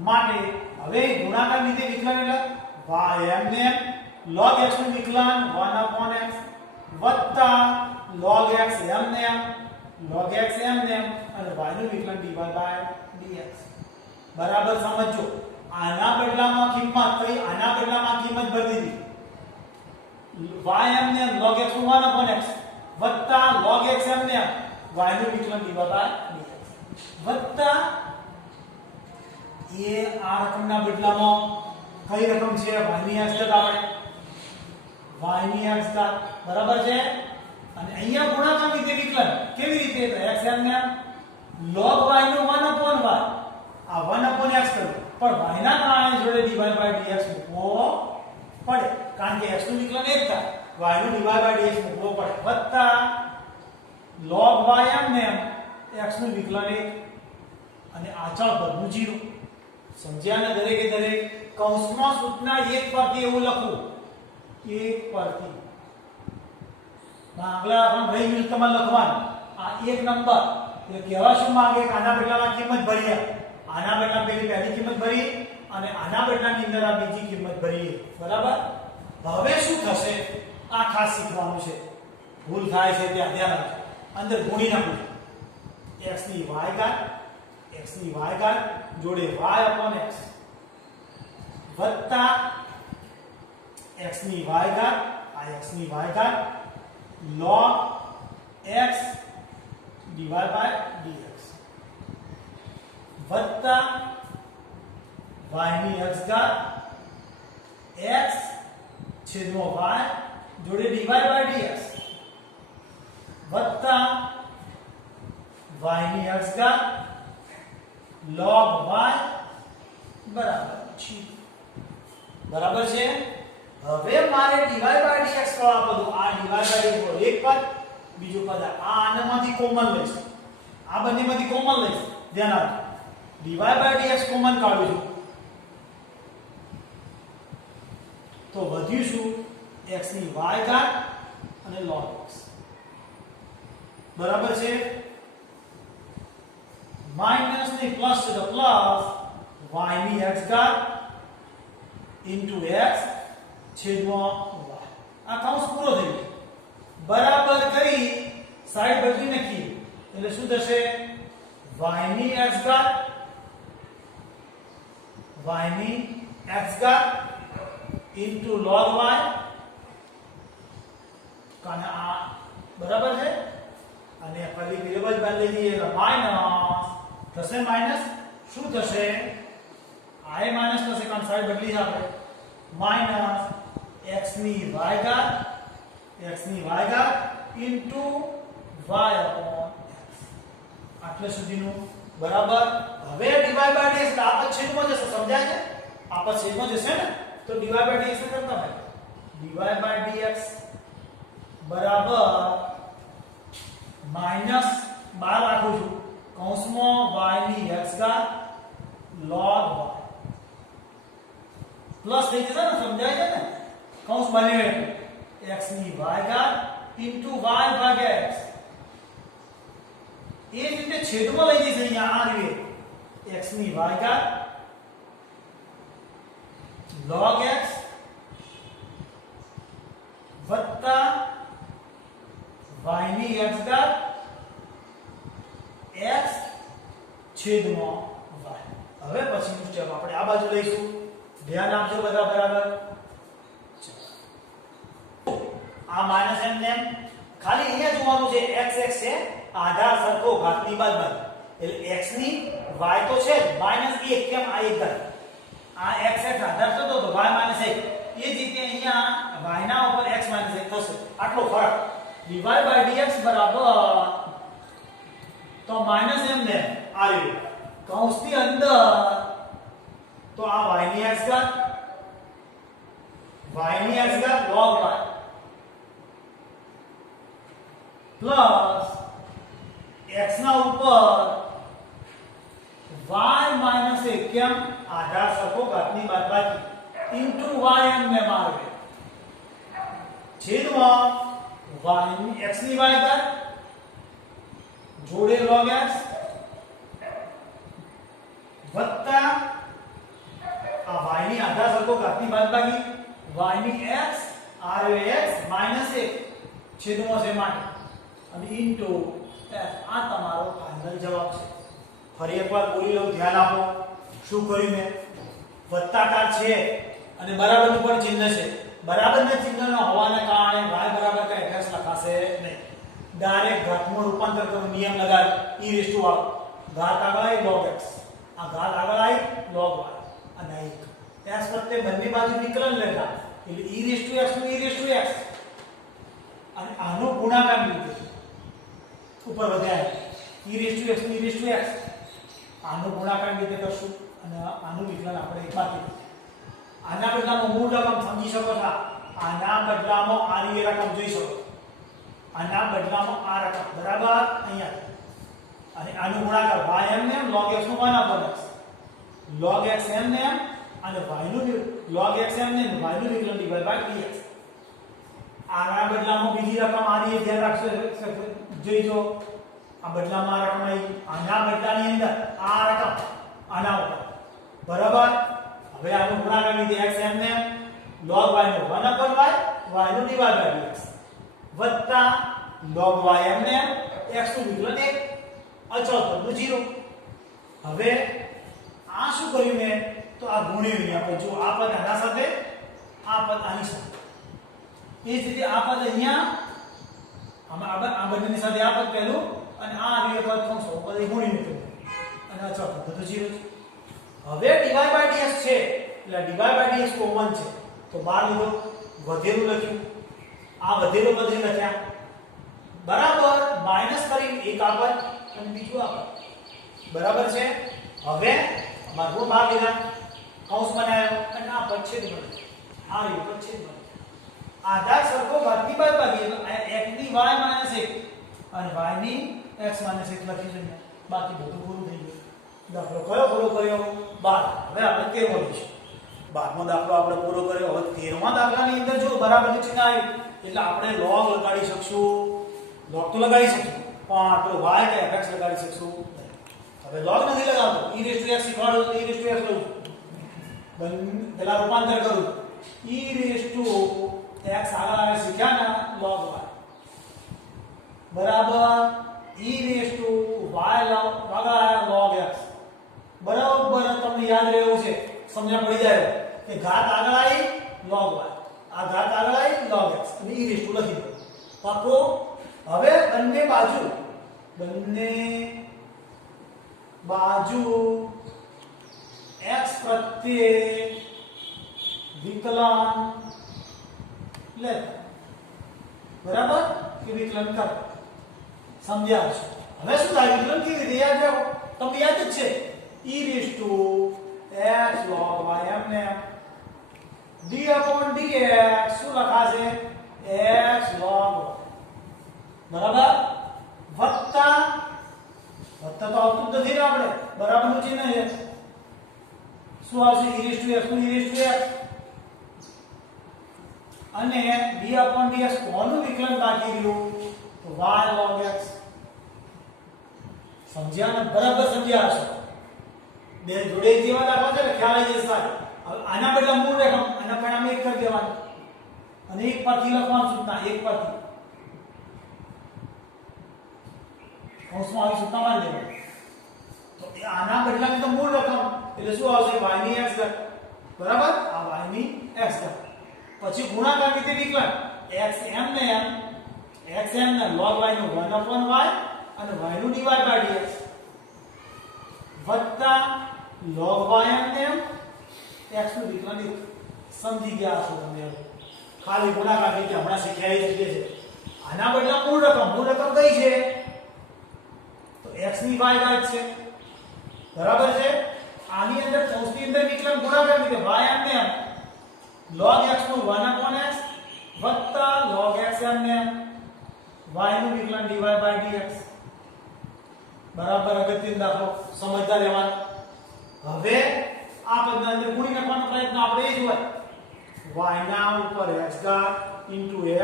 માટે હવે ગુણાકાર રીતે વિકલન એટલે y એમને log x નું વિકલન 1/x વત્તા log x એમને log x એમને અને y નું વિકલન dy/dx બરાબર સમજો આના બદલામાં કિંમત કઈ આના બદલામાં કિંમત ભરી દીધી y એમને log x નું 1/x વત્તા log x એમને y નું વિકલન dy/dx વત્તા એ આ રકમના બદલામાં કઈ રકમ છે y ની x ઘાત આવે y ની x ઘાત બરાબર છે અને અહીંયા ગુણાકાર રીતે વિકલન કેવી રીતે તો x એમને log y નું 1/y આ 1/x કર્યું પણ y ના કારણે જોડે dy/dx મૂકવો પડે કારણ કે x નું વિકલન 1 થાય y નું dy/dx મૂકવો પડે વત્તા log y એમને x નું વિકલન 1 અને અચળ પદનું 0 સમજ્યા ને દરેકે દરેક કૌંસમાં સૂચના 1 પરથી એવું લખવું 1 પરથી આગલા આપણે રહી ગયું તમારે લખવાનું આ 1 નંબર એટલે કહેવા શું માંગે કે આના બદલામાં કિંમત ભરીએ આના બદલામાં પહેલી કિંમત ભરી અને આના બદલાની અંદર આ બીજી કિંમત ભરીએ બરાબર હવે શું થશે આ ખાસ શીખવાનું છે ભૂલ થાય છે ત્યાં ધ્યાન રાખજો અંદર ગુણી નાખો x ની y ઘાત જોડે y/x વત્તા x ની y ઘાત આ x ની y ઘાત log x dy/dx વત્તા y ની x ઘાત x છેદમાં y જોડે dy by dx વત્તા y ની x ઘાત log y બરાબર છે. બરાબર છે. હવે મારે dy by dx કયા પદો આ dy by dx નો એક પદ બીજું પદ આ આનામાંથી કોમન લઈશ આ બંનેમાંથી કોમન લઈશ ધ્યાન રાખો dy by dx કોમન કાઢું છું તો વધ્યું શું x ની y ઘાત અને log x બરાબર છે માઈનસ ની પ્લસ છે તો પ્લસ y ની x ઘાત into x છેદમાં y આ કૌંસ પૂરો થઈ ગયો બરાબર કરી સાઈડ બદલી નાખી એટલે શું થશે y ની x ઘાત into log y કાને આ બરાબર છે અને ફરી વેરિયેબલ બદલી દઈએ એટલે માઈનસ થશે માઈનસ શું થશે આ માઈનસ થશે કારણ સાઈડ બદલી જાવે માઈનસ x ની y ઘાત into y upon x આટલે સુધીનું બરાબર હવે dy by dx આ પદ છેદમાં જશે સમજાય છે આ પદ છેદમાં જશે ને તો dy by dx કરતા ભાઈ dy by dx બરાબર માઈનસ 12 રાખું છું કૌંસમાં y ની x ઘાત log y પ્લસ થઈ જશે ને સમજાય છે ને કૌંસ બને x ની y ઘાત into y ભાગ્યા x એ જ રીતે છેદમાં લઈ જઈશ અહીંયા આ રીતે x ની y ઘાત log x વત્તા y ની x ઘાત x છેદમાં y હવે પછીનું સ્ટેપ આપણે આ બાજુ લઈશું ધ્યાન આપજો બધા બરાબર આ માઈનસ m ને ખાલી અહીંયા જોવાનું છે x x છે આધાર સરખો ઘાતની બાદબાકી એટલે x ની y તો છે -1 કેમ આ એક ઘાત આ x x આધાર થતો તો y - 1 એ જ રીતે અહીંયા y ના ઉપર x - 1 થશે આટલો ફરક dy by dx બરાબર તો -m ને આ રીતે કૌંસની અંદર તો આ y ની x ઘાત log y પ્લસ x ના ઉપર y - 1 કેમ આધાર સરખો ઘાતની બાદબાકી into ym ને મારે છેદમાં y ની x ની y ઘાત જોડે log x વત્તા આ y ની આધાર સરખો ઘાતની બાદબાકી y ની x r x -1 છેદમાં છે માટે અને ઇન્ટુ f આ તમારો ફાઇનલ જવાબ છે ફરી એકવાર બોલી લઉં ધ્યાન આપો શું કર્યું મેં વત્તાકાર છે અને બરાબરનું પણ ચિહ્ન છે બરાબરના ચિહ્નનો હોવાના કારણે y બરાબર કઈ x લખાશે નહીં ડાયરેક્ટ ઘાતમાં રૂપાંતર કરવાનો નિયમ લગાવ્યો e રેઝ ટુ r ઘાત આગળ આવી log x આ ઘાત આગળ આવી log y અને એક x પ્રત્યે બંને બાજુ વિકલન લેતા એટલે e રેઝ ટુ x નું e રેઝ ટુ x અને આનો ગુણાકાર લીધો ઉપર વધારે e રેઝ ટુ x નું e રેઝ ટુ x આનો ગુણાકાર રીતે કરશું અને આનું વિકલન આપણે એક બાકી આના બદલામાં મૂળ રકમ સમજી શકો છો આના બદલામાં આ રીતે રકમ જોઈ શકો આના બદલામાં આ રકમ બરાબર અહીંયા અને આનું ગુણાકાર y m ને log x નું 1 upon x log x m ને અને y નું log x m ને y નું વિકલન dy by dx આના બદલામાં બીજી રકમ આ રીતે ધ્યાન રાખજો જોઈજો આ બદલામાં આ રકમ આવી આના બદલાની અંદર આ રકમ આના ઉપર બરાબર હવે આનો ગુણાકાર લીધે x m ને log y નો 1 upon y y નું dy by dx વત્તા log y m ને x નું વિકલન 1 અચળ પદનું 0 હવે આ શું કર્યું મેં તો આ ગુણ્યું અહીંયા આપણે જો આ પદ આના સાથે આ પદ આની સાથે એ જ રીતે આ પદ અહીંયા આમાં આ બંનેની સાથે આ પદ પહેલું અને આ આવી પદ કૌંસ પદ ગુણી નીકળ્યું અને અચ્છા બધું 0 છે. હવે dy/dx છે એટલે dy/dx કોમન છે તો બહાર લીધો, વધેલું લખ્યું, આ વધેલું બધે લખ્યા બરાબર, માઈનસ કરીને એક આગળ અને બીજું આગળ બરાબર છે. હવે મારું બહાર લીધા, કૌંસ બનાવ્યો અને આ પછેદ બન્યો, આ રહ્યું પછેદ બન્યો. આધાર સરખો ઘાતની બાદબાકી x ની y - 1 અને y ની x - 1 લખી દઈએ, બાકી બધું પૂરું થઈ ગયું. દાખલો કયો પૂરો કર્યો? 12. હવે આપણે 13મો લઈશું. 12મો દાખલો આપણે પૂરો કર્યો. હવે 13મા દાખલાની અંદર જો બરાબરની ચિહ્ન આવ્યું એટલે આપણે log લગાડી શકશું. log તો લગાડી શકશું પણ આપણે y કે fx લગાડી શકશું નહીં. હવે log નથી લગાવતો, e⁻x શીખવાડો તો e⁻x લઉં, પેલા રૂપાંતર કરું, e⁻x આગળ આવે શીખ્યા ને log y બરાબર e⁻y log x બરાબર. તમને યાદ રહેવું છે, સમજણ પડી જાય કે ઘાત આગળ આવી log y, આ ઘાત આગળ આવી log x અને e⁻ લખી દો પાકો. હવે બંને બાજુ x પ્રત્યે વિકલન લેતા બરાબર કે વિકલન કર સમજ્યા છો. હવે શું થાય વિકલન કેવી રીતે યાદ રાખો, તમને યાદ જ છે e⁻x log y એમને d/dx શું લખાશે x log y બરાબર, વત્તા તો આવતું જ નથી ને આપણે બરાબરનું ચિહ્ન છે શું આવશે e⁻x નું e⁻x અને d/dx કોનું વિકલન બાકી રહ્યું તો y log x. સમજ્યા ને? બરાબર સમજ્યા હશો. બે જોડે જેવા દાખલા છે ને ખ્યાલ આવી જશે. હવે આના બદલે મૂળ રેખમ આના પરિણામ એક કરી દેવાનું અને એક પરથી લખવાનું સૂત્રના એક પરથી કૌંસમાં આવી સૂત્ર મારી દેવાનું. તો આના બદલાની તો મૂળ રકમ એટલે શું આવશે y ની x ઘાત બરાબર, આ y ની x ઘાત પછી ગુણાકાર રીતે વિકલન xm ને log y નું 1/y અને y નું dy/dx વત્તા log ym x નું વિકલન સમજી ગયા છો તમે. ખાલી ગુણાકાર રીતે હમણાં શીખ્યા જ છે. આના બદલે મૂળ રકમ કઈ છે તો x ની y ઘાત છે બરાબર છે. આની અંદર કૌંસની અંદર વિકલન ગુણાકાર રીતે ym log x નું 1/x વત્તા log xm ને y નું વિકલન dy/dx બરાબર. અગત્યનો દાખલો સમજતા રહેવાનો. હવે આ પદના અંદર ગુણી નાખવાનો પ્રયત્ન આપણે એ જ હોય y ના ઉપર x ઘાત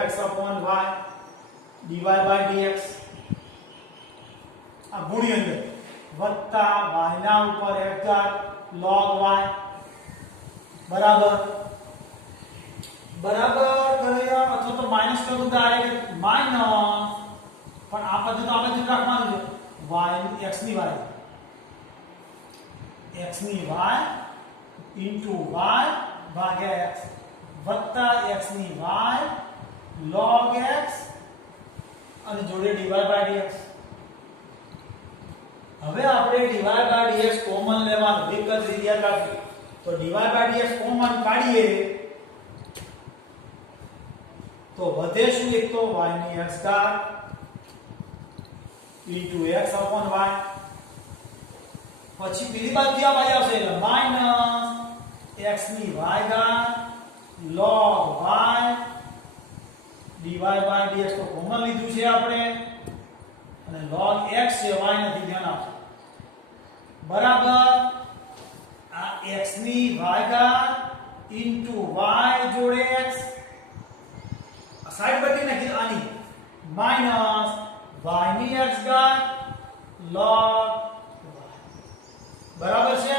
x/y dy/dx આ ગુણી અંદર વત્તા y ના ઉપર x ઘાત log y બરાબર કર્યા અથવા તો માઈનસ કરું ડાયરેક્ટ માઈનસ, પણ આ પદ તો આપણે જ રાખવાનું છે y x ની y into y ભાગ્યા x વત્તા x ની y log x અને જોડે dy/dx. હવે આપણે dy/dx કોમન લેવાનું, એક જ રીતે યાદ રાખજો. તો dy/dx કોમન કાઢીએ તો વધે શું? એક તો y ની x ઘાત into x/y પછી બીજી બાજુ ક્યાં બાજુ આવશે એટલે માઈનસ x ની y ઘાત log y dy/dx તો કોમન લીધું છે આપણે અને log x છે y નથી ધ્યાન આપજો બરાબર. આ x ની y ઘાત into y જોડે x સાઈડ બદલી નાખી આની માઈનસ y ની x ઘાત log બરાબર છે.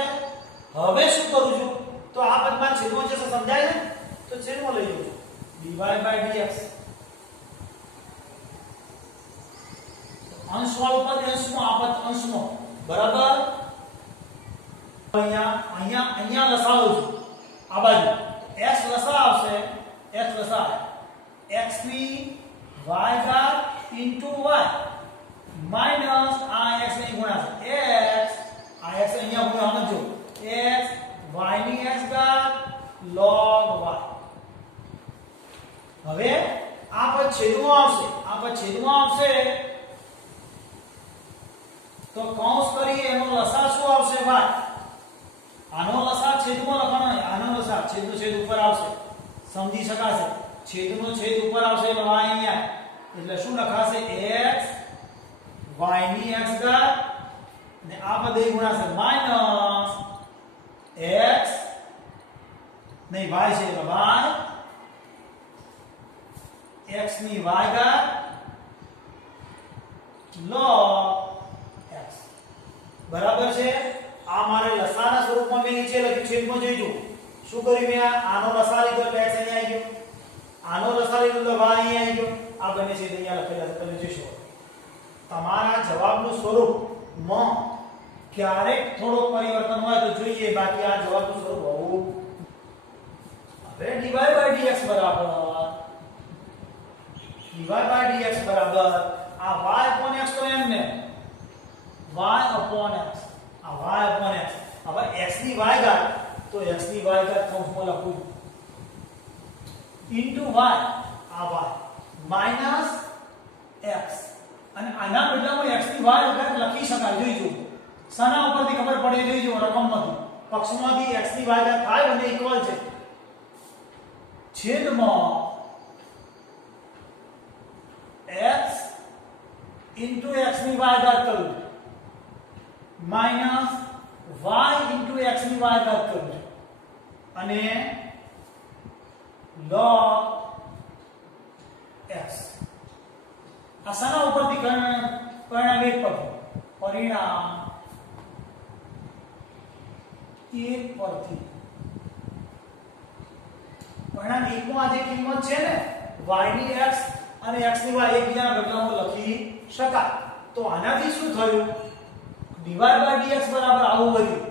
હવે શું કરું છું તો આ પદમાં છેદમાં જશે, સમજાય ને? તો છેદમાં લઈ લઉં dy/dx અંશવાળું પદ અંશમાં, આ પદ અંશમાં બરાબર. અહીંયા લસાવું છું આ બાજુ x લસા આવશે, x લસા x ની y ઘાત into y માઈનસ આ x ની ગુણાશે x, આ આ x અહીંયા હું સમજો x y ની x ઘાત log y. હવે આ પદ છેદમાં આવશે તો કૌંસ કરી એનો લસા શું આવશે y. આનો લસા છેદમાં લખવાનો નહીં, આનો લસા છેદનો છેદ ઉપર આવશે, સમજી શકાશે. છેદનો છેદ ઉપર આવશે એટલે y અહીંયા, એટલે શું લખાશે x y ની x ઘાત ને આ પદ એ ગુણાશે માઈનસ x નહીં y છે એટલે y x ની y ઘાત log x. બરાબર છે. આ મારે લસાના સ્વરૂપમાં મેં નીચે લખ્યું, છેદમાં જોઈજો શું કર્યું મેં, આનો લસા લીધો એટલે x અહીંયા આવી ગયો, આનો લસા લીધો એટલે y અહીંયા આવી ગયો. આ બંને છેદ અહીંયા લખેલા છે, તમે જોશો. તમારા જવાબનું સ્વરૂપમાં ક્યારેક થોડોક પરિવર્તન હોય તો જોઈએ, બાકી આ જવાબનું સ્વરૂપ હોવું. હવે dy dx બરાબર આ y upon x તો એમને y upon x, આ y upon x. હવે x ની y ઘાત તો x ની y ઘાત કૌંસમાં લખું into y, આ y minus x, અને આના બદલામાં x ની y ઘાત લખી શકાય. જોઈજો શાના ઉપરથી ખબર પડે, જોઈજો રકમમાંથી, પક્ષમાંથી x ની y ઘાત થાય અને ઇક્વલ છે છેદમાં x into x ની y ઘાત કરું માઈનસ y into x ની y ઘાત કરું અને log x. આ શાના ઉપરથી પરિણામ એક પરથી, પરિણામ એક પરથી, પરિણામ એકમાં આ જે કિંમત છે ને y ની x અને x ની y એકબીજાના બદલામાં લખી શકાય. તો આનાથી શું થયું, dy dx બરાબર આવું વધ્યું.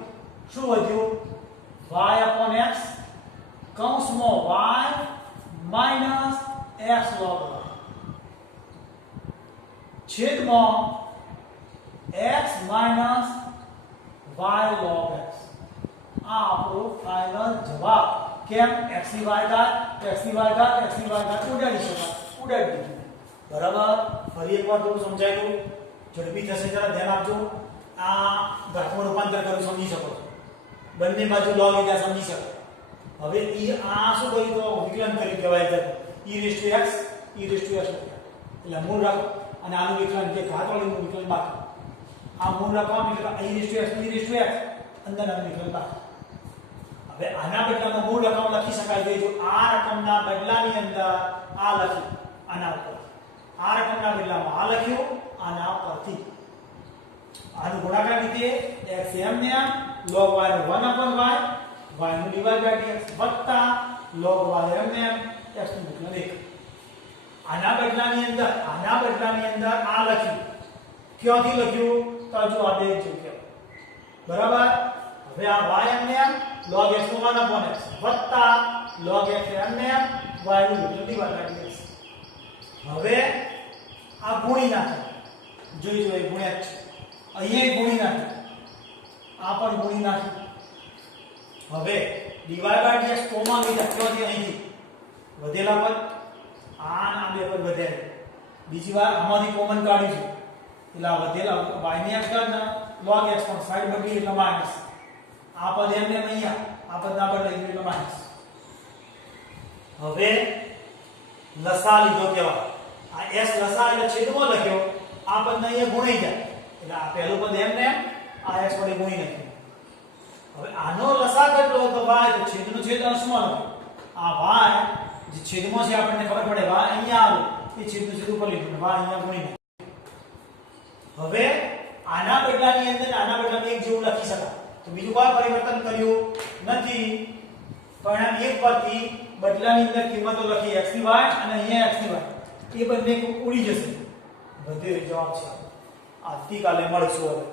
શું વધ્યું, y upon x કૌંસમાં y minus x log y છેદમાં x minus y log x. આ આપણો ફાઇનલ જવાબ. કેમ, x ની y ઘાત ઉડાડી શકાય, ઉડાડી દીધું. બરાબર. ફરી એકવાર થોડું સમજાયું, ઝડપી થશે, જરા ધ્યાન આપજો. આ ઘાતમાં રૂપાંતર કરું સમજી શકો છો, બંને બાજુ log લીધા સમજી શકો. હવે આ શું કર્યું તો વિકલન કર્યું કહેવાય છે, e raised to x એટલે મૂળ રાખો અને આનું વિકલન જે ઘાતવાળું વિકલન બાકી. આ મૂળ રાખવાનું એટલે e raised to x અંદરનું વિકલન બાકી. હવે આના બદલામાં મૂળ રકમ લખી શકાય છે. જો આ રકમના બદલાની અંદર આ લખ્યું, આના ઉપર આ રકમના બદલામાં આ લખ્યું, આના પરથી આનું ગુણાકાર રીતે x એમને log y નો 1 upon y, y નું dy by dx વત્તા log y એમને x નું વિકલન 1. આના બદલાની અંદર આ લખ્યું, ક્યાંથી લખ્યું તો જો આ બે જગ્યા. બરાબર. હવે આ y એમને log x નો 1 upon x વત્તા log x એમને y નું વિકલન dy by dx. હવે આ ગુણી નાખો, જોઈ એ ગુણ્યા છે, અહીંયા ગુણી નાખો, આ પણ ગુણી નાખો. હવે dy by dx કોમા લીધા, ક્યાંથી અહીંથી વધેલા પદ આ ના બે પદ વધ્યા. બીજી વાર આમાંથી કોમન કાઢીશું એટલે આ વધેલા y ની x ઘાત log x પણ સાઈડ બદલી એટલે માઈનસ. આ પદ એમને અહીંયા, આ પદ ના બદલે એટલે માઈનસ. હવે લસા લીધો કેવા, આ s લસા એટલે છેદમાં લખ્યો, આ પદને અહીંયા ગુણી જાય એટલે આ પહેલું પદ એમને આ x વડે ગુણી નાખ્યું. હવે આનો લસા કેટલો તો y, તો છેદનો છેદ અંશમાં લખ્યો. આ y જે છેદમાં છે આપણને ખબર પડે, y અહીંયા આવે એ છેદનો છેદ ઉપર લીધું, y અહીંયા ગુણી નાખ્યું. હવે આના બદલાની અંદર આના બદલામાં એક જેવું લખી શકાય. તો બીજું કોઈ પરિવર્તન કર્યું નથી. પરિણામ એક પરથી બદલાની અંદર કિંમતો લખી x ની y અને અહીંયા x ની y, એ બંને ઉડી જશે. બધે જવાબ છે. આવતીકાલે મળીશું હવે.